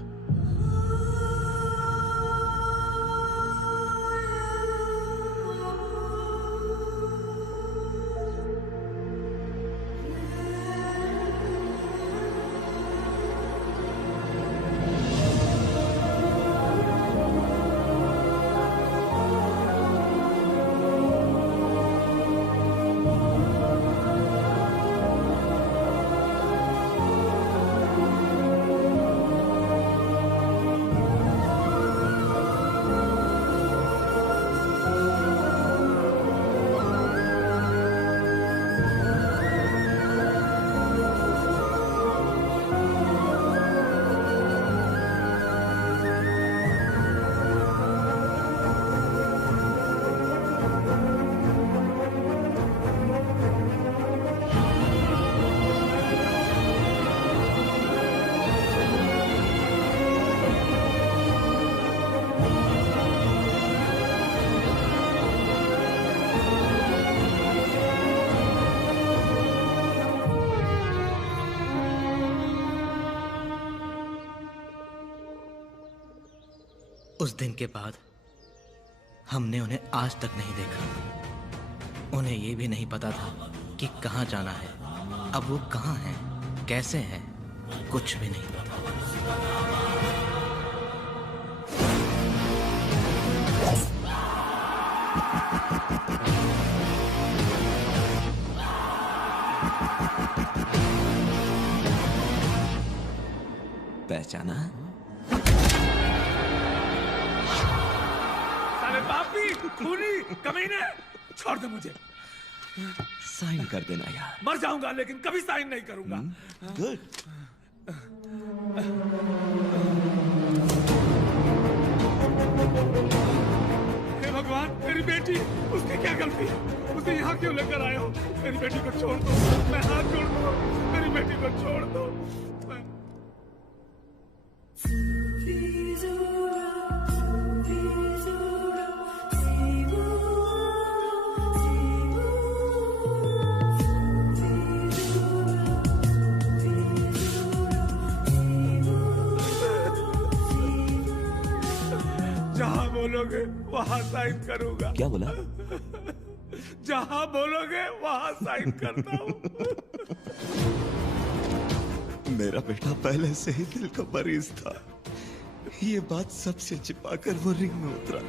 उस दिन के बाद हमने उन्हें आज तक नहीं देखा। उन्हें ये भी नहीं पता था कि कहाँ जाना है। अब वो कहाँ हैं, कैसे हैं, कुछ भी नहीं पता। पहचाना? साले पापी, खूनी, कमीने, छोड़ दे मुझे। साइन कर देना यार। मर जाऊंगा लेकिन कभी साइन नहीं करूंगा। गुड। हे भगवान, मेरी बेटी, उसकी क्या गलती है? उसे यहाँ क्यों लेकर आए हो? मेरी बेटी को छोड़ दो, मैं हाथ जोड़ दूँ, मेरी बेटी को छोड़ दो। जहाँ बोलोगे वहाँ साइन करूंगा। क्या बोला? जहाँ बोलोगे वहाँ साइन करता हूँ। मेरा बेटा पहले से ही दिल का मरीज था। ये बात सबसे छिपाकर वो रिंग में उतरा।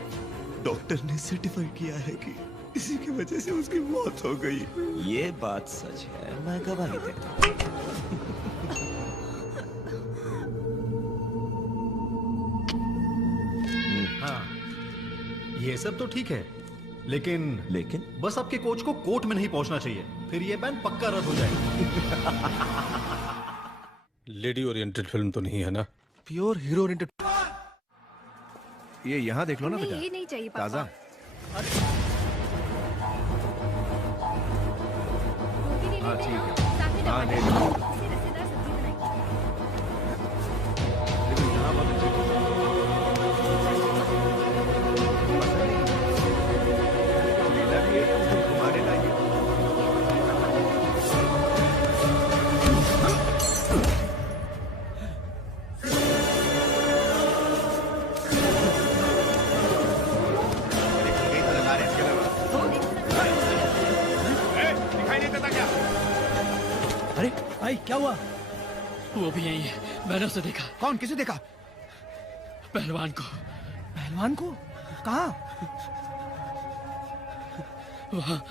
डॉक्टर ने सर्टिफाई किया है कि इसी की वजह से उसकी मौत हो गई। ये बात सच है, मैं गवाही देता हूँ। हाँ, ये सब तो ठीक है, लेकिन बस आपके कोच को कोर्ट में नहीं पहुंचना चाहिए, फिर ये बैन पक्का रद्द हो जाएगा। लेडी ओरिएंटेड फिल्म तो नहीं है ना? Pure hero oriented. ये यहाँ देख लो ना बेटा, ये नहीं चाहिए पापा। ताजा। हाँ ठीक है, हाँ ले लो। देखो यहाँ बहुत अच्छी लीला भी है, घुमाने लायक है। अरे भाई क्या हुआ? वो भी यही है, मैंने उसे देखा। कौन? किसे देखा? पहलवान को। पहलवान को? कहाँ? वहाँ।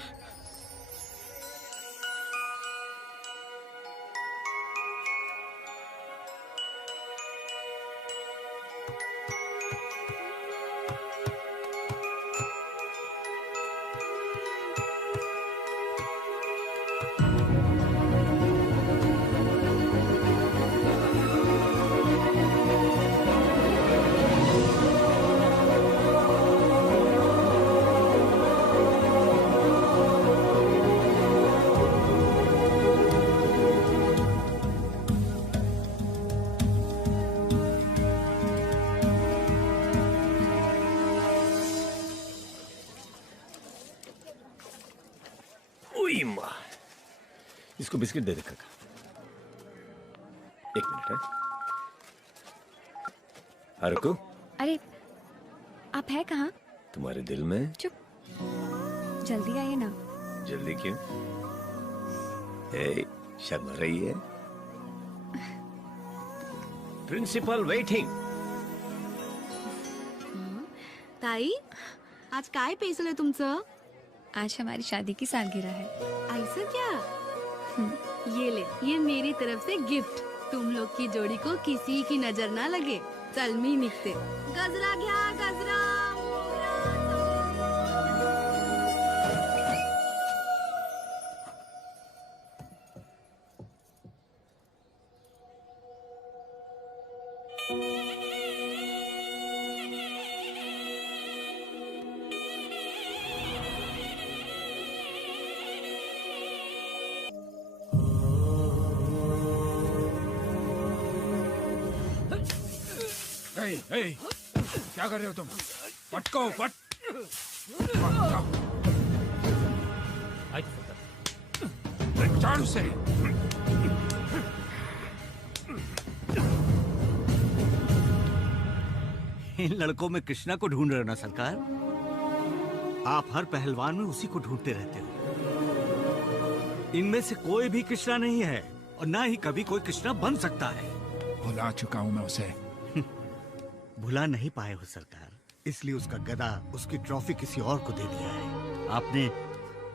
ओई माँ, इसको बिस्किट दे दे काका। एक मिनट है। हरकू, अरे आप है कहाँ? तुम्हारे दिल में। चुप, जल्दी आइए ना। जल्दी क्यों? ए, शर्मा रही है? Principal waiting. ताई, आज काय पेसलंय तुमचं? आज हमारी शादी की सालगिरह है। ऐसा क्या? ये ले, ये मेरी तरफ से गिफ्ट। तुम लोग की जोड़ी को किसी की नजर ना लगे। चल मी निघते। गजरा घ्या, गजरा। ए, क्या कर रहे हो तुम? पटको पट। चालू से। इन लड़कों में कृष्णा को ढूंढ रहे हो ना सरकार? आप हर पहलवान में उसी को ढूंढते रहते हो। इनमें से कोई भी कृष्णा नहीं है और ना ही कभी कोई कृष्णा बन सकता है। भुला चुका हूं मैं उसे। भुला नहीं पाए हो सरकार, इसलिए उसका गदा, उसकी ट्रॉफी किसी और को दे दिया है। आपने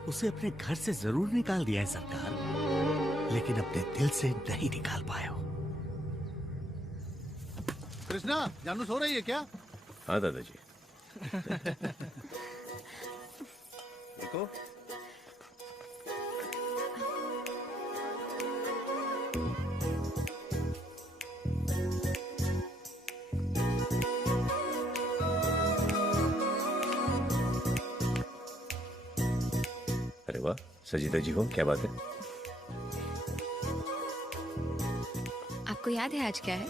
उसे अपने घर से जरूर निकाल दिया है सरकार, लेकिन अपने दिल से नहीं निकाल पाए हो। कृष्णा, जानू सो रही है क्या? हाँ दादाजी। देखो, अरे वाह, सजीदा जी हो, क्या बात है? आपको याद है आज क्या है?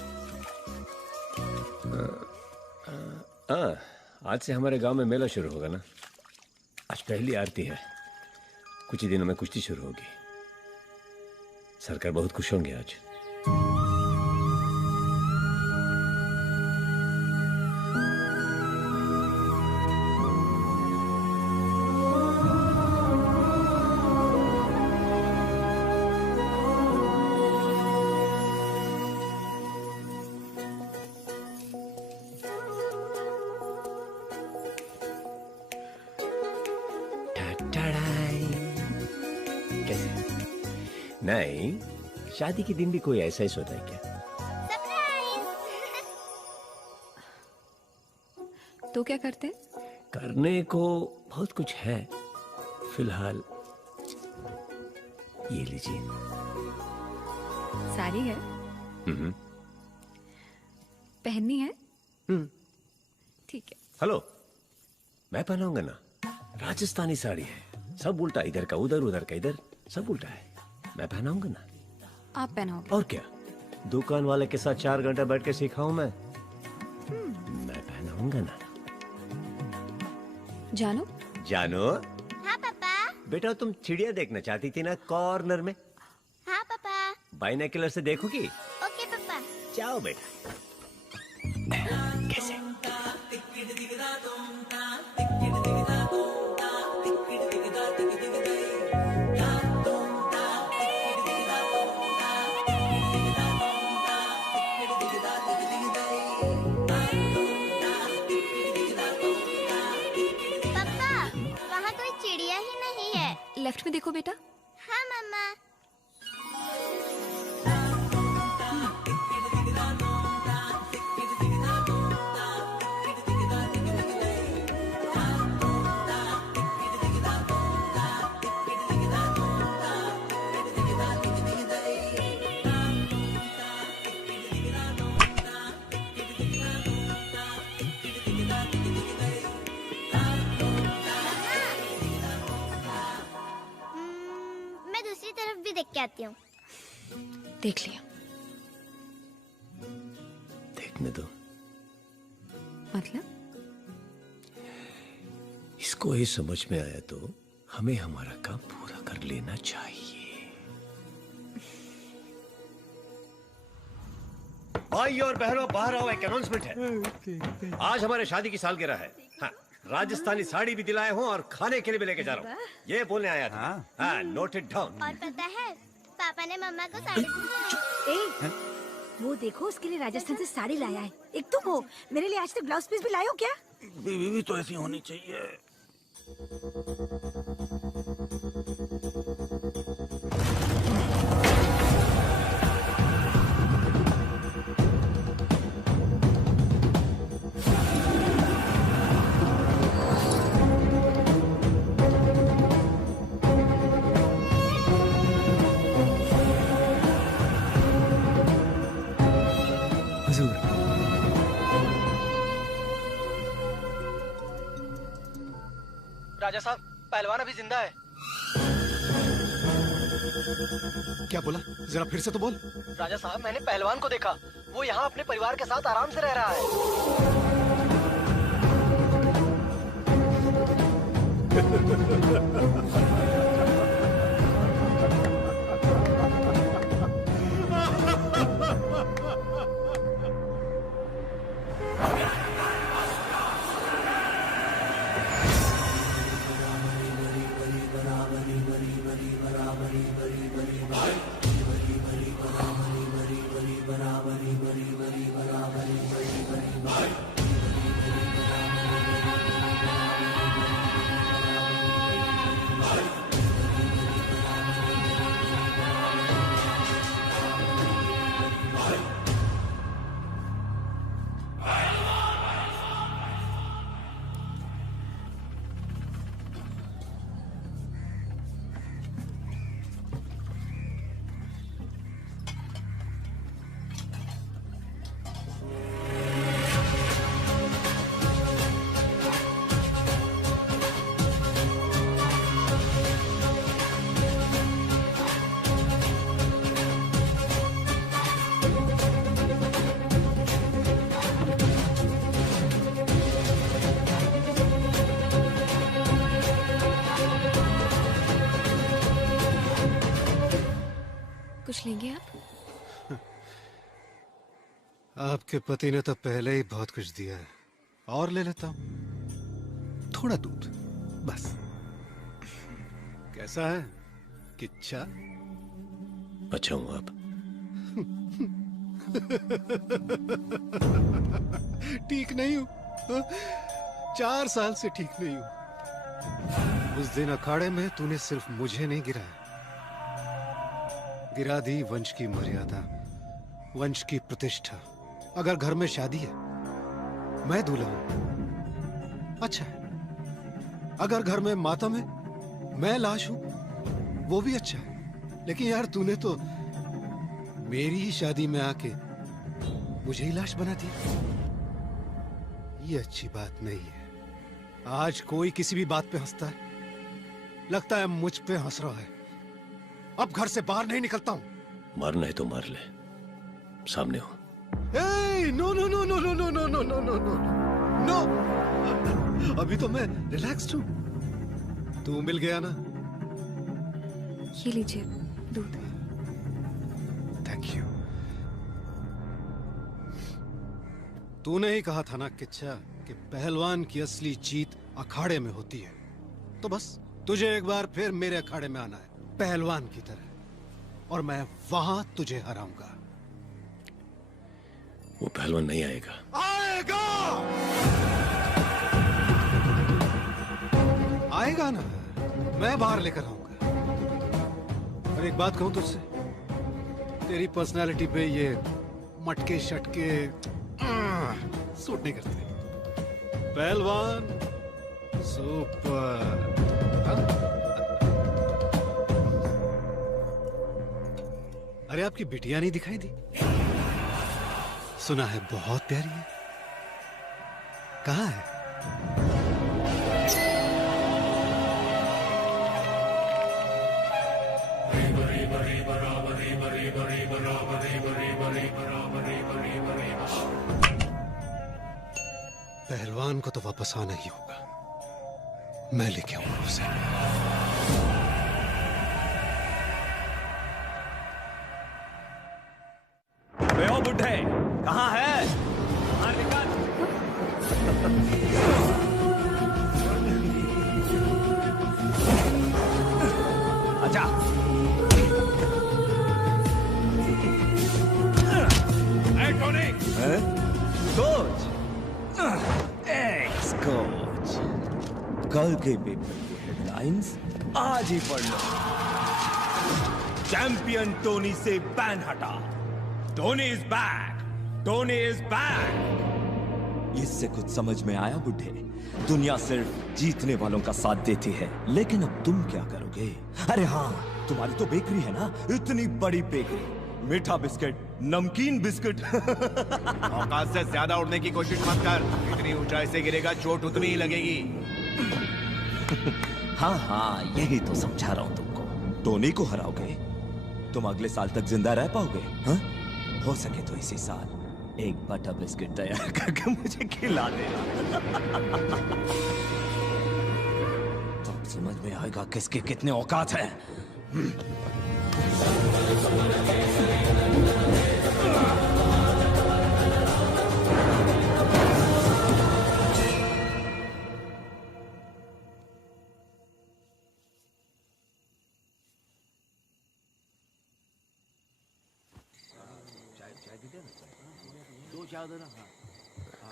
आज से हमारे गांव में मेला शुरू होगा ना। आज पहली आरती है। कुछ ही दिनों में कुश्ती शुरू होगी। सरकार बहुत खुश होंगे आज। नहीं, शादी के दिन भी कोई ऐसा ही सोता है क्या? तो क्या करते? करने को बहुत कुछ है। फिलहाल ये लीजिए। साड़ी है? पहननी है? ठीक है। हेलो, मैं पहनाऊंगा ना। राजस्थानी साड़ी है, सब उल्टा, इधर का उधर, उधर का इधर, सब उल्टा है। मैं पहनाऊंगा ना। आप पहनाओगे? और क्या, दुकान वाले के साथ 4 घंटे बैठ के सिखाऊं मैं? मैं पहनाऊंगा ना। जानो? जानो? हाँ पापा। बेटा तुम चिड़िया देखना चाहती थी ना कॉर्नर में? हाँ पापा। बाइनोकुलर से देखोगी? ओके पापा। जाओ बेटा। कैसे? लेफ्ट में देखो बेटा। हाँ मम्मा। देख के आती हूँ। देख लिया। देखने दो। मतलब? इसको ही समझ में आया तो हमें हमारा काम पूरा कर लेना चाहिए। भाई और बहनों, बाहर आओ, एक अनाउंसमेंट है। आज हमारे शादी की सालगिरह है। हाँ, राजस्थानी साड़ी भी दिलाए हूँ और खाने के लिए भी लेके जा रहा हूँ। ये बोलने आया था। हाँ, नोट इट डाउन। और पता है, पापा ने मम्मा को साड़ी दी। वो देखो, उसके लिए राजस्थान से साड़ी लाया है। एक तुम हो, मेरे लिए आज तक ब्लाउज पीस भी लाए हो क्या? बीवी भी तो ऐसी होनी चाहिए। राजा साहब, पहलवान अभी जिंदा है। क्या बोला? जरा फिर से तो बोल। राजा साहब, मैंने पहलवान को देखा। वो यहाँ अपने परिवार के साथ आराम से रह रहा है। कुछ लेंगे आप? आपके पति ने तो पहले ही बहुत कुछ दिया है, और ले लेता हूं। थोड़ा दूध बस। कैसा है किच्छा? अच्छा हूं आप? ठीक नहीं हूं। 4 साल से ठीक नहीं हूं। उस दिन अखाड़े में तूने सिर्फ मुझे नहीं गिराया, गिरा दी वंश की मर्यादा, वंश की प्रतिष्ठा। अगर घर में शादी है, मैं दूल्हा हूं, अच्छा है। अगर घर में मातम है, मैं लाश हूं, वो भी अच्छा है। लेकिन यार तूने तो मेरी ही शादी में आके मुझे ही लाश बना दिया। ये अच्छी बात नहीं है। आज कोई किसी भी बात पे हंसता है, लगता है मुझ पे हंस रहा है। अब घर से बाहर नहीं निकलता हूं। मरना है तो मर ले, सामने हो। No no no no no no no no no no no no, अभी तो मैं रिलैक्स्ड हूं। तू मिल गया ना? ये लीजिए दूध। Thank you. तूने ही कहा था ना किच्छा कि पहलवान की असली जीत अखाड़े में होती है। तो बस तुझे एक बार फिर मेरे अखाड़े में आना है, पहलवान की तरह, और मैं वहां तुझे हराऊंगा। वो पहलवान नहीं आएगा। आएगा, आएगा ना, मैं बाहर लेकर आऊंगा। और एक बात कहूं तुझसे, तेरी पर्सनालिटी पे ये मटके शटके सूट नहीं करते। पहलवान सुपर। अरे आपकी बिटिया नहीं दिखाई दी? सुना है बहुत प्यारी है। कहाँ है? पहलवान को तो वापस आना ही होगा। मैं लेके आऊंगा उसे। बे ओ बुड्ढे, कहाँ है? बाहर निकल। अच्छा। Hey, Tony! Coach, x coach, कल के पेपर की हेडलाइंस आज ही पढ़ लो। चैंपियन टोनी से बैन हटा। Tony is back, Tony is back. इससे कुछ समझ में आया बुड्ढे? दुनिया सिर्फ जीतने वालों का साथ देती है, लेकिन अब तुम क्या करोगे? अरे हाँ, तुम्हारी तो बेकरी है ना, इतनी बड़ी बेकरी, मीठा बिस्किट, नमकीन बिस्किट। औकात से ज्यादा उड़ने की कोशिश मत कर, इतनी ऊंचाई से गिरेगा चोट उतनी ही लगेगी। हाँ हाँ, यही तो समझा रहा हूं तुमको। टोनी को हराओगे, तुम अगले साल तक जिंदा रह पाओगे? हाँ? हो सके तो इसी साल एक बटर बिस्किट तैयार करके मुझे खिला देना। तब समझ में आएगा किसके कितने औकात हैं।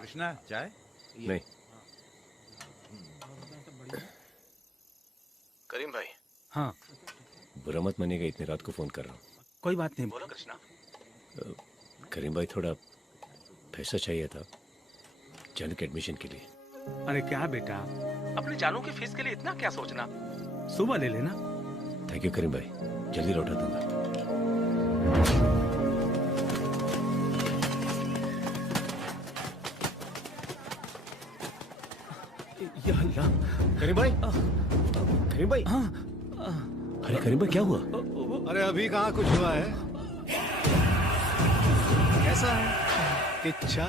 कृष्णा, चाय? नहीं। करीम भाई। हाँ। बुरा मत मानिएगा, इतनी रात को फोन कर रहा हूँ। कोई बात नहीं, बोलो कृष्णा। करीम भाई, थोड़ा पैसा चाहिए था जानू के एडमिशन के लिए। अरे क्या बेटा, अपने जानू की फीस के लिए इतना क्या सोचना, सुबह ले लेना। थैंक यू करीम भाई, जल्दी लौटा दूंगा। या अल्लाह, करीम भाई, करीम भाई। अरे करीम भाई, क्या हुआ? अरे अभी कहाँ कुछ हुआ है। कैसा है इच्छा?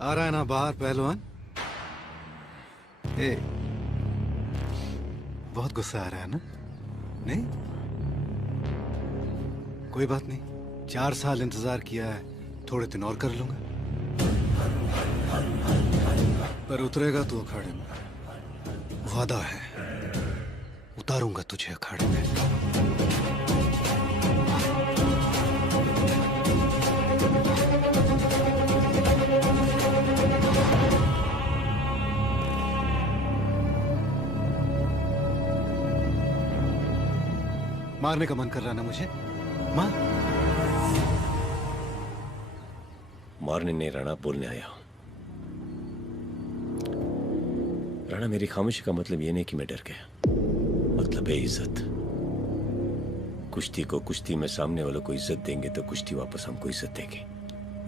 आ रहा है ना बाहर पहलवान? ए, बहुत गुस्सा आ रहा है ना? नहीं, कोई बात नहीं, 4 साल इंतजार किया है, थोड़े दिन और कर लूंगा। पर उतरेगा तू अखाड़े में, वादा है, उतारूंगा तुझे अखाड़े में। मारने का मन कर रहा ना मुझे? मार। मारने नहीं राणा, बोलने आया हूं। राणा, मेरी खामोशी का मतलब ये नहीं कि मैं डर गया, मतलब है इज्जत। कुश्ती को कुश्ती में सामने वालों को इज्जत देंगे तो कुश्ती वापस हमको इज्जत देगी।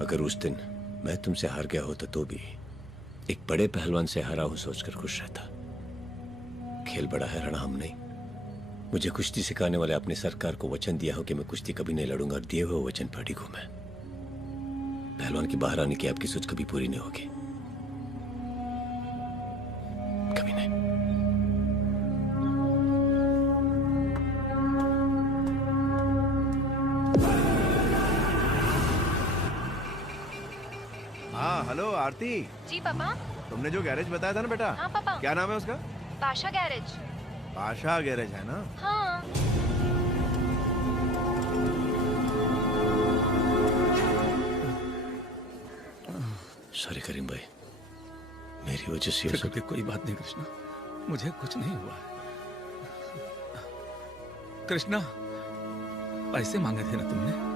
अगर उस दिन मैं तुमसे हार गया होता तो भी एक बड़े पहलवान से हारा हूं सोचकर खुश रहता। खेल बड़ा है राणा, हम नहीं। मुझे कुश्ती सिखाने वाले अपनी सरकार को वचन दिया हो कि मैं कुश्ती कभी नहीं लड़ूंगा, और दिए हुए वचन पर अडिग हूं मैं। पहलवान की बाहर आने की आपकी सोच कभी पूरी नहीं होगी, कभी नहीं। हाँ हेलो आरती। जी पापा। तुमने जो गैरेज बताया था ना बेटा। हाँ पापा। क्या नाम है उसका? पाशा गैरेज। पाशा गैरेज है ना? हाँ। सॉरी करीम भाई, मेरी वजह से फिक्र की कोई बात नहीं कृष्णा, मुझे कुछ नहीं हुआ है। कृष्णा, पैसे मांगे थे ना तुमने?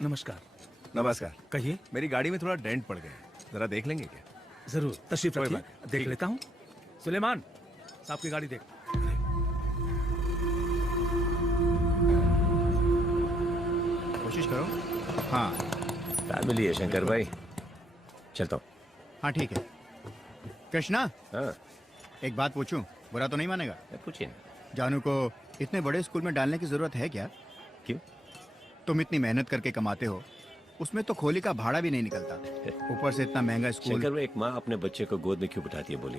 नमस्कार। नमस्कार। कहिए। मेरी गाड़ी में थोड़ा डेंट पड़ गया, जरा देख लेंगे क्या? जरूर, तशरीफ कोई रखिए, बात नहीं। देख ठीक लेता हूँ। सुलेमान, साहब की गाड़ी देख। कोशिश करो। हाँ फैमिली है शंकर भाई, चलता हूँ। हाँ ठीक है। कृष्णा, हाँ एक बात पूछूं, बुरा तो नहीं मानेगा? पूछिए। जानू को इतने बड़े स्कूल में डालने की जरूरत है क्या? क्यों? तुम इतनी मेहनत करके कमाते हो, उसमें तो खोली का भाड़ा भी नहीं निकलता, ऊपर से इतना महंगा स्कूल। शंकर भाई, एक माँ अपने बच्चे को गोद में क्यों बिठाती है बोली?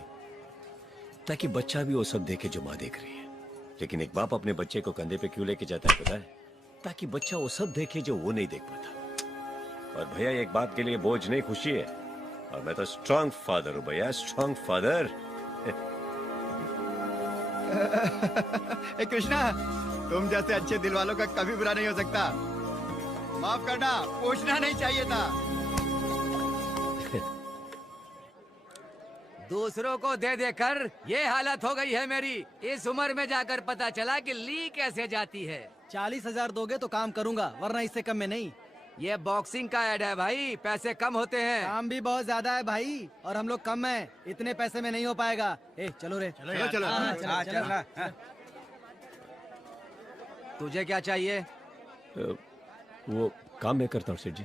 ताकि बच्चा भी वो सब देखे जो माँ देख रही है। लेकिन एक बाप अपने बच्चे को कंधे पे क्यों लेके जाता है पता है? ताकि बच्चा वो सब देखे जो वो नहीं देख पाता। और भैया, एक बाप के लिए बोझ नहीं, खुशी है। और मैं तो स्ट्रॉन्ग फादर हूँ भैया, स्ट्रॉन्ग फादर। कृष्णा, तुम जैसे अच्छे दिल वालों का कभी बुरा नहीं हो सकता। माफ करना, पूछना नहीं चाहिए था। दूसरों को दे देकर ये हालत हो गई है मेरी। इस उम्र में जाकर पता चला कि ली कैसे जाती है। 40,000 दोगे तो काम करूंगा, वरना इससे कम में नहीं। ये बॉक्सिंग का ऐड है भाई, पैसे कम होते हैं। काम भी बहुत ज्यादा है भाई, और हम लोग कम हैं, इतने पैसे में नहीं हो पाएगा। ए चलो रे, चलो चलो। हाँ, चलो। तुझे क्या चाहिए? वो काम मैं करता हूँ सेठ जी।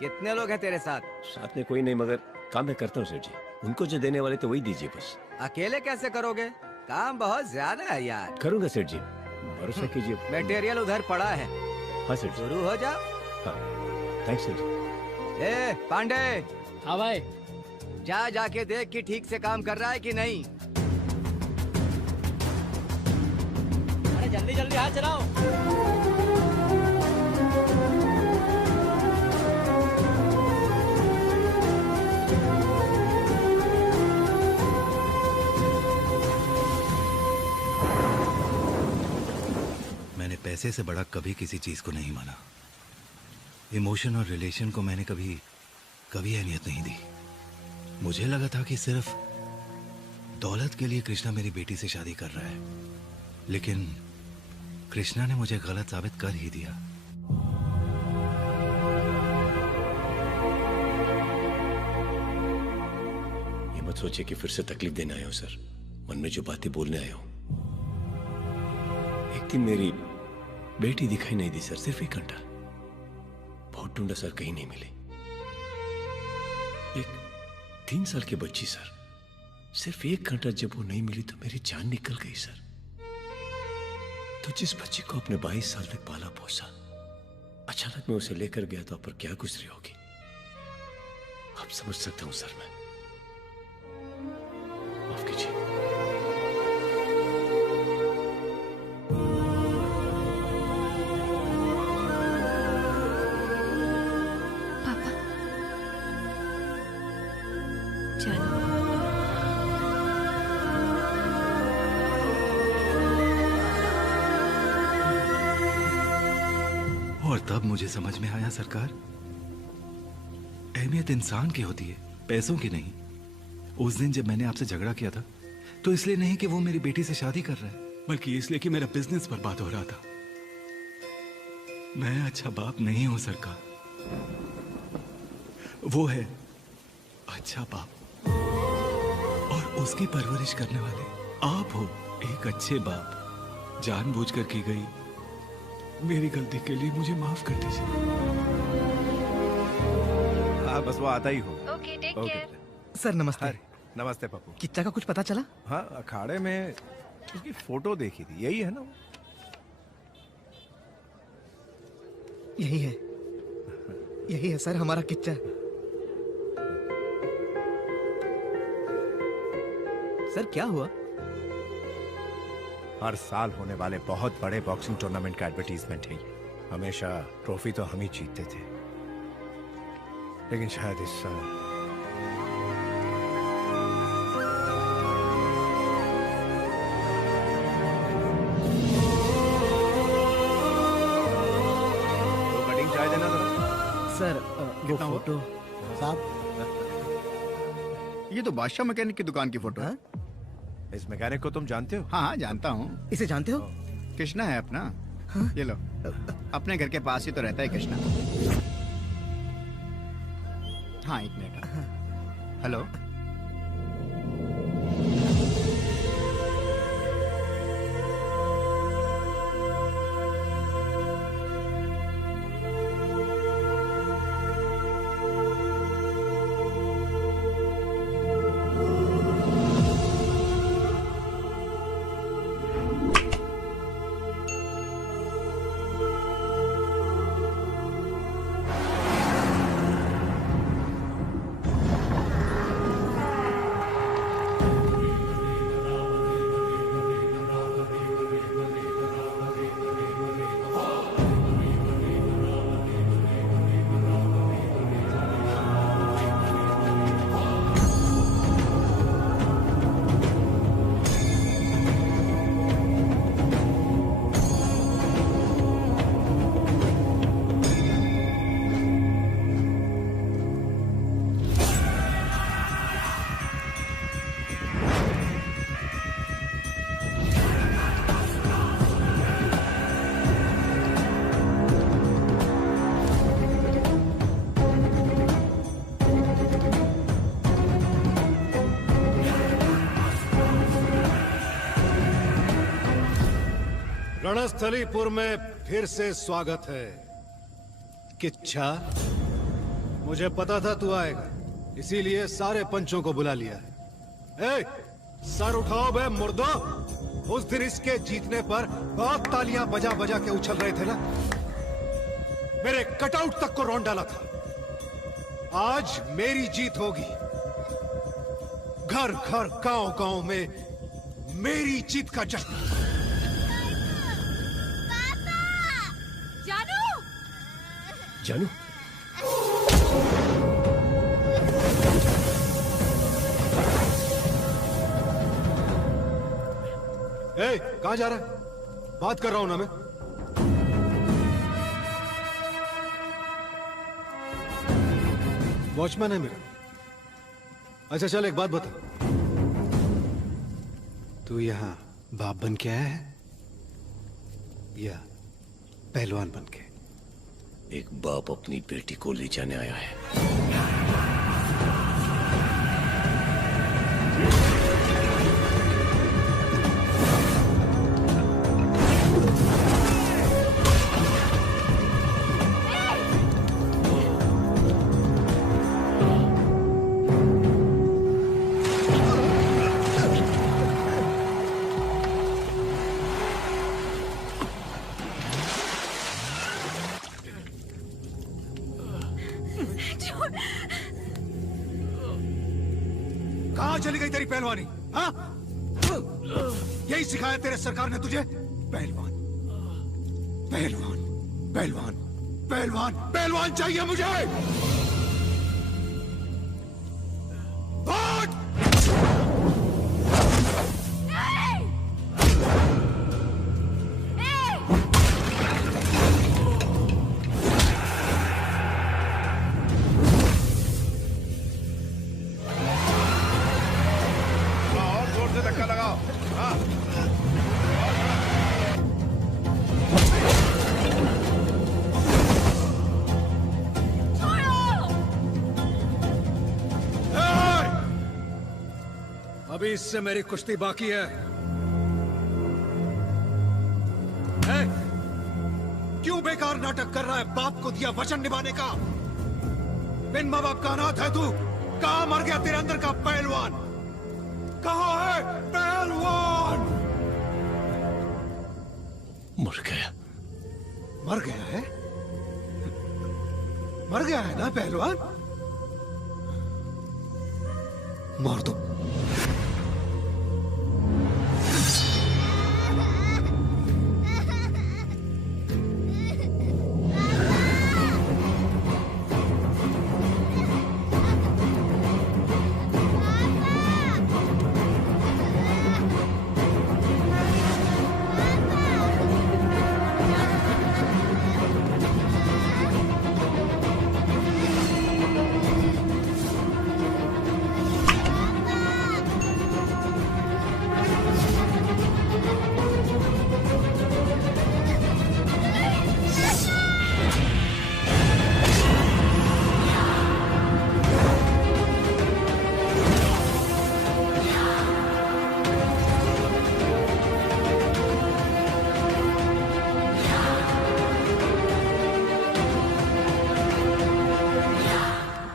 कितने लोग हैं तेरे साथ? साथ में कोई नहीं, मगर काम मैं करता हूँ सेठ जी। उनको जो देने वाले तो वही दीजिए बस। अकेले कैसे करोगे? काम बहुत ज्यादा है यार। करूंगा सेठ जी, भरोसा कीजिए। मटेरियल उधर पड़ा है। हाँ सेठ जी। शुरू हो जा। हाँ थैंक्स सेठ जी। ए पांडे। हाँ भाई। जाके देख कि ठीक से काम कर रहा है कि नहीं। अरे जल्दी जल्दी हाथ चलाओ। मैंने पैसे से बड़ा कभी किसी चीज को नहीं माना। इमोशन और रिलेशन को मैंने कभी अहमियत नहीं दी। मुझे लगा था कि सिर्फ दौलत के लिए कृष्णा मेरी बेटी से शादी कर रहा है, लेकिन कृष्णा ने मुझे गलत साबित कर ही दिया। ये मत सोचिए कि फिर से तकलीफ देने आया हूं सर, मन में जो बातें बोलने आया हूं। एक दिन मेरी बेटी दिखाई नहीं दी सर, सिर्फ 1 घंटा। बहुत ढूंढा सर, कहीं नहीं मिली। एक 3 साल की बच्ची सर, सिर्फ 1 घंटा जब वो नहीं मिली तो मेरी जान निकल गई सर। तो जिस बच्ची को अपने 22 साल तक पाला पोसा, अचानक मैं उसे लेकर गया तो पर क्या गुजरी होगी आप समझ सकता हूं सर। मैं माफ कीजिए। पापा चलो। और तब मुझे समझ में आया सरकार, अहमियत इंसान की होती है, पैसों की नहीं। उस दिन जब मैंने आपसे झगड़ा किया था तो इसलिए नहीं कि वो मेरी बेटी से शादी कर रहा है, बल्कि इसलिए कि मेरा बिजनेस बर्बाद हो रहा था। मैं अच्छा बाप नहीं हूं सरकार, वो है अच्छा बाप, और उसकी परवरिश करने वाले आप हो एक अच्छे बाप। जानबूझकर की गई मेरी गलती के लिए मुझे माफ कर दीजिए। हाँ बस वो आता ही हो। Okay, take care. सर नमस्ते। नमस्ते पप्पू। किच्चा का कुछ पता चला? हाँ, अखाड़े में उसकी फोटो देखी थी, यही है ना वो? यही है, यही है सर हमारा किच्चा। सर क्या हुआ? हर साल होने वाले बहुत बड़े बॉक्सिंग टूर्नामेंट का एडवर्टीजमेंट है ये। हमेशा ट्रॉफी तो हम ही जीतते थे, लेकिन शायद इस साल कटिंग चाय देना जरा। सर वो फोटो साहब, ये तो बादशाह मैकेनिक की दुकान की फोटो है। इस मैकेनिक को तुम जानते हो? हाँ हाँ जानता हूँ। इसे जानते हो? कृष्णा है अपना। हाँ? ये लो, अपने घर के पास ही तो रहता है कृष्णा। हाँ 1 मिनट। हेलो, रणस्थलीपुर में फिर से स्वागत है। किच्छा, मुझे पता था तू आएगा, इसीलिए सारे पंचों को बुला लिया है। ए, सर उठाओ बे मुर्दो। उस दिन इसके जीतने पर बहुत तालियां बजा बजा के उछल रहे थे ना, मेरे कटआउट तक को रौंद डाला था। आज मेरी जीत होगी। घर घर गांव गांव में मेरी जीत का जश्न। जानू, ए, कहां जा रहा है? बात कर रहा हूं ना मैं। वॉचमैन है मेरा। अच्छा चल, एक बात बता, तू यहां बाप बन के आया है या पहलवान बन के? एक बाप अपनी बेटी को ले जाने आया है। तेरी पहलवानी? हाँ, यही सिखाया तेरे सरकार ने तुझे? पहलवान, पहलवान, पहलवान, पहलवान, पहलवान चाहिए मुझे। और जोर से धक्का लगाओ। हाँ। अभी इससे मेरी कुश्ती बाकी है। क्यों बेकार नाटक कर रहा है? बाप को दिया वचन निभाने का। बिन माँ बाप का अनाथ है तू। कहाँ मर गया तेरे अंदर का पहलवान? कहाँ है पहलवान? मर गया। मर गया है? मर गया है ना पहलवान? मार दो।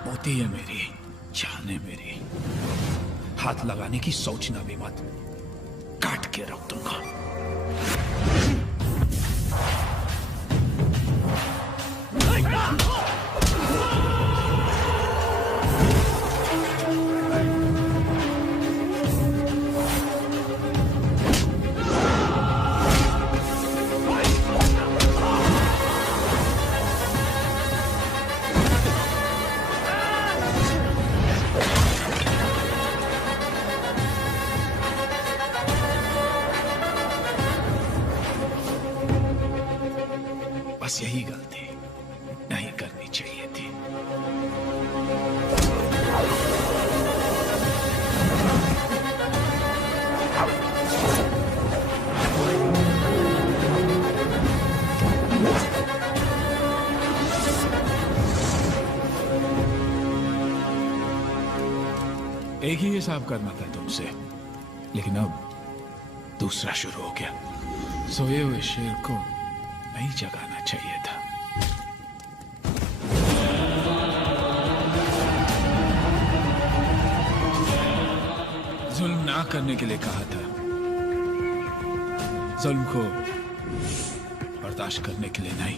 मोती है मेरी, जान है मेरी। हाथ लगाने की सोचना भी मत, काट के रख दूंगा। बस यही गलती नहीं करनी चाहिए थी। एक ही हिसाब करना था तुमसे, लेकिन अब दूसरा शुरू हो गया। सोए हुए शेर को नहीं जगाना चाहिए था। जुल्म ना करने के लिए कहा था, जुल्म को बर्दाश्त करने के लिए नहीं।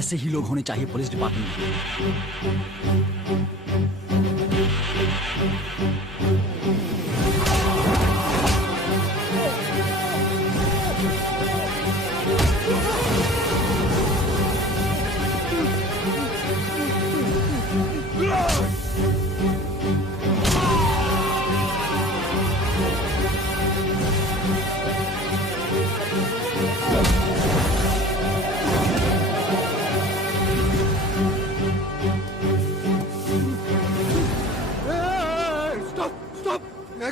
ऐसे ही लोग होने चाहिए पुलिस डिपार्टमेंट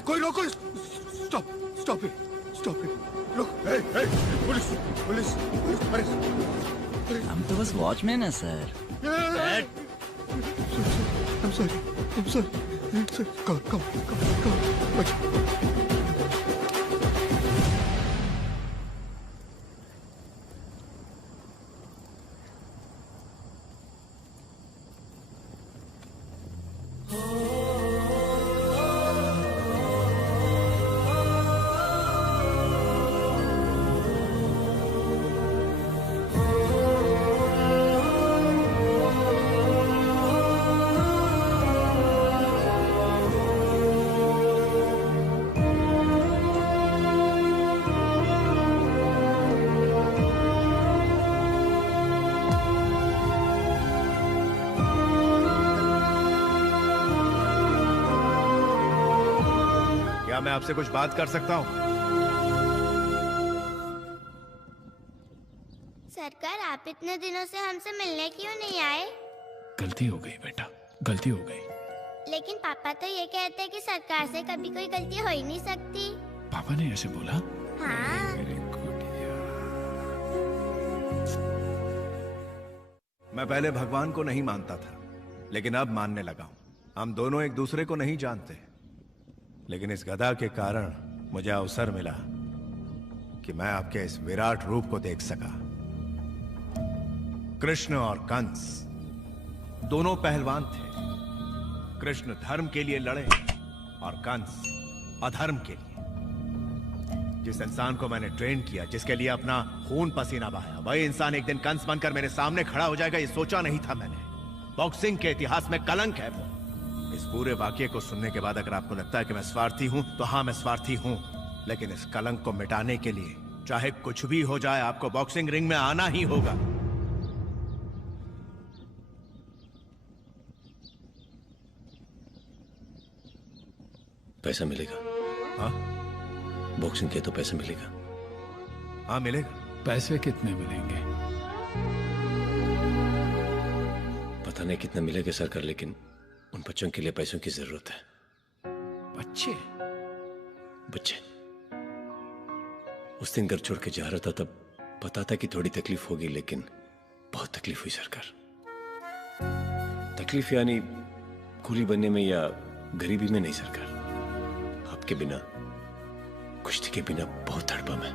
कोई रोको, stop stop it, stop it, रुक, पुलिस पुलिस पुलिस, अरे हम तो बस वॉचमैन है sir. I'm sorry, I'm sorry, come, क्या मैं आपसे कुछ बात कर सकता हूँ? सरकार, आप इतने दिनों से हमसे मिलने क्यों नहीं आए? गलती हो गई बेटा, गलती हो गई। लेकिन पापा तो ये कहते हैं कि सरकार से कभी कोई गलती हो ही नहीं सकती। पापा ने ऐसे बोला? हाँ। मैं पहले भगवान को नहीं मानता था, लेकिन अब मानने लगा हूं। हम दोनों एक दूसरे को नहीं जानते, लेकिन इस गदा के कारण मुझे अवसर मिला कि मैं आपके इस विराट रूप को देख सका। कृष्ण और कंस दोनों पहलवान थे। कृष्ण धर्म के लिए लड़े और कंस अधर्म के लिए। जिस इंसान को मैंने ट्रेन किया, जिसके लिए अपना खून पसीना बहाया, वही इंसान एक दिन कंस बनकर मेरे सामने खड़ा हो जाएगा, ये सोचा नहीं था मैंने। बॉक्सिंग के इतिहास में कलंक है वो। इस पूरे वाक्य को सुनने के बाद अगर आपको लगता है कि मैं स्वार्थी हूं, तो हाँ, मैं स्वार्थी हूं, लेकिन इस कलंक को मिटाने के लिए चाहे कुछ भी हो जाए, आपको बॉक्सिंग रिंग में आना ही होगा। पैसा मिलेगा? हाँ, बॉक्सिंग के तो पैसा मिलेगा। हाँ मिलेगा। पैसे कितने मिलेंगे? पता नहीं कितना मिलेगा सरकार, लेकिन उन बच्चों के लिए पैसों की जरूरत है। बच्चे? बच्चे। उस दिन घर छोड़ के जा रहा था, तब पता था कि थोड़ी तकलीफ होगी, लेकिन बहुत तकलीफ हुई सरकार। तकलीफ यानी कूली बनने में या गरीबी में नहीं सरकार, आपके बिना, कुश्ती के बिना बहुत तड़पा मैं।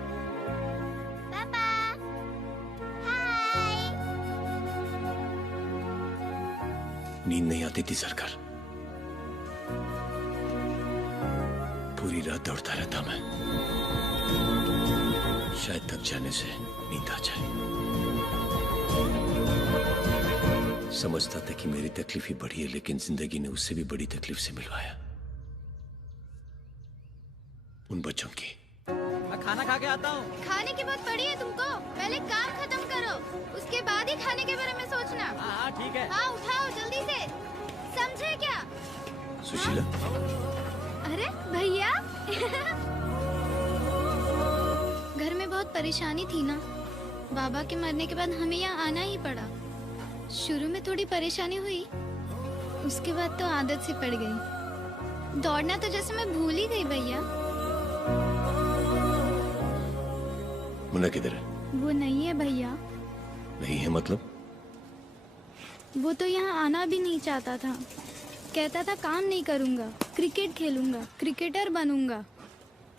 नींद नहीं आती थी सरकार, पूरी रात दौड़ता रहता मैं, शायद थक जाने से नींद आ जाए। समझता था कि मेरी तकलीफ ही बड़ी है, लेकिन जिंदगी ने उससे भी बड़ी तकलीफ से मिलवाया, उन बच्चों की। मैं खाना खा के आता हूँ। खाने की बात पड़ी है तुमको? पहले काम खत्म करो, उसके बाद ही खाने के बारे में सोचना। हाँ ठीक है। हाँ उठाओ जल्दी से, समझे क्या? सुशीला। अरे भैया। घर में बहुत परेशानी थी ना, बाबा के मरने के बाद हमें यहाँ आना ही पड़ा। शुरू में थोड़ी परेशानी हुई, उसके बाद तो आदत से पड़ गई। दौड़ना तो जैसे मैं भूल ही गई भैया। मुन्ना किधर है? वो नहीं है भैया। नहीं है मतलब? वो तो यहाँ आना भी नहीं चाहता था, कहता था काम नहीं करूँगा, क्रिकेट खेलूंगा, क्रिकेटर बनूंगा।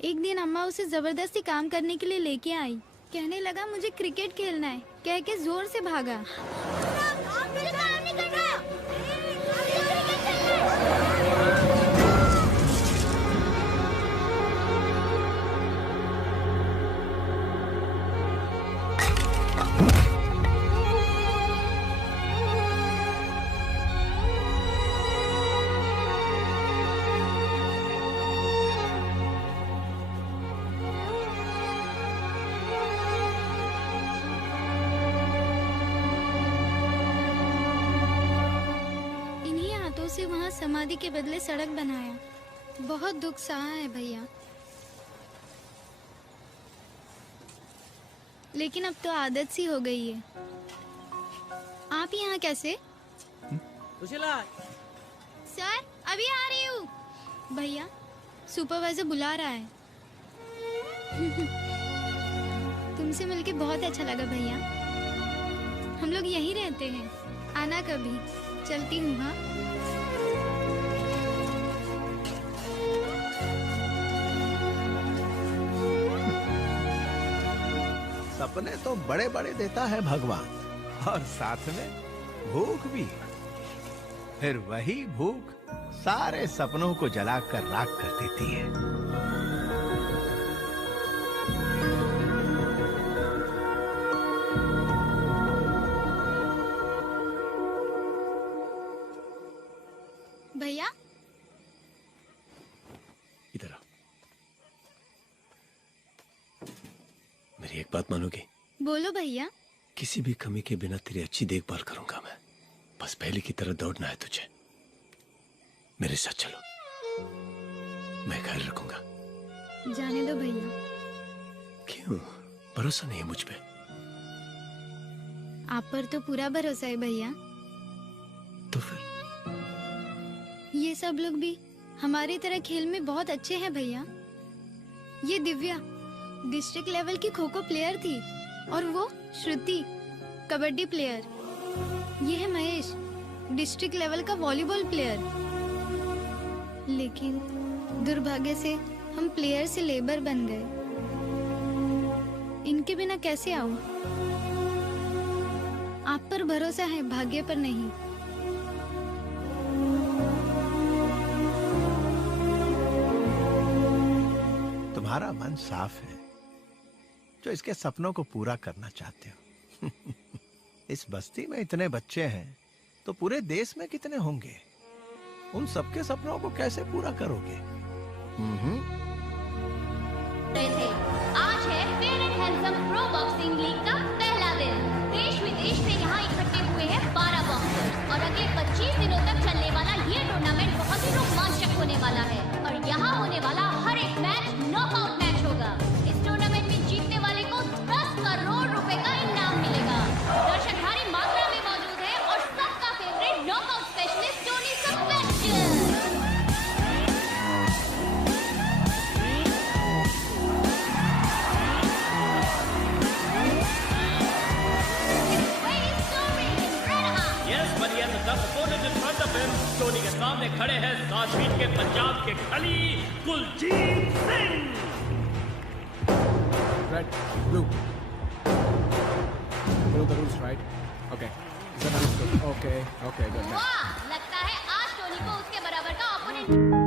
एक दिन अम्मा उसे जबरदस्ती काम करने के लिए लेके आई, कहने लगा मुझे क्रिकेट खेलना है, कह के जोर से भागा। उसे वहाँ समाधि के बदले सड़क बनाया। बहुत दुख सहा है भैया, लेकिन अब तो आदत सी हो गई है। आप यहाँ कैसे? सुशीला। सर अभी आ रही हूँ। भैया सुपरवाइजर बुला रहा है। तुमसे मिलके बहुत अच्छा लगा भैया। हम लोग यहीं रहते हैं, आना कभी। चलती हूँ। हाँ सपने तो बड़े बड़े देता है भगवान, और साथ में भूख भी। फिर वही भूख सारे सपनों को जलाकर राख कर देती है। भैया इधर आओ। मेरी एक बात मानोगी? बोलो भैया। किसी भी कमी के बिना तेरी अच्छी देखभाल करूंगा मैं। बस पहले की तरह दौड़ना है तुझे। मेरे साथ चलो, मैं ख्याल रखूंगा। जाने दो भैया। क्यों? भरोसा नहीं है मुझ पे? आप पर तो पूरा भरोसा है भैया। तो फिर ये सब लोग भी हमारी तरह खेल में बहुत अच्छे हैं भैया। ये दिव्या डिस्ट्रिक्ट लेवल की खो खो प्लेयर थी, और वो श्रुति कबड्डी प्लेयर। ये है महेश डिस्ट्रिक्ट लेवल का वॉलीबॉल प्लेयर। लेकिन दुर्भाग्य से हम प्लेयर से लेबर बन गए। इनके बिना कैसे आऊं? आप पर भरोसा है, भाग्य पर नहीं। तुम्हारा मन साफ है जो इसके सपनों को पूरा करना चाहते हो। इस बस्ती में इतने बच्चे हैं तो पूरे देश में कितने होंगे? उन सबके सपनों को कैसे पूरा करोगे? आज है fair and handsome pro boxing league का पहला दिन। देश विदेश से यहाँ इकट्ठे हुए हैं 12 बॉक्सर्स, और अगले 25 दिनों तक चलने वाला ये टूर्नामेंट बहुत ही रोमांचक होने वाला है। और यहाँ होने वाला हर एक मैच नॉकआउट मैच होगा। इस टूर्नामेंट में जीतने वाले को 10 करोड़ रुपए का इनाम मिलेगा। दर्शक भारी मात्रा में मौजूद है, और सबका favourite knockout specialist Tony Sebastian. Tony के सामने खड़े हैं 7 फीट के पंजाब के खली Kuljeet Singh. Red, blue. You know the rules, right? Okay. Is that understood? Okay, good. वाह, लगता है आज टोनी को उसके बराबर का ओपोनेंट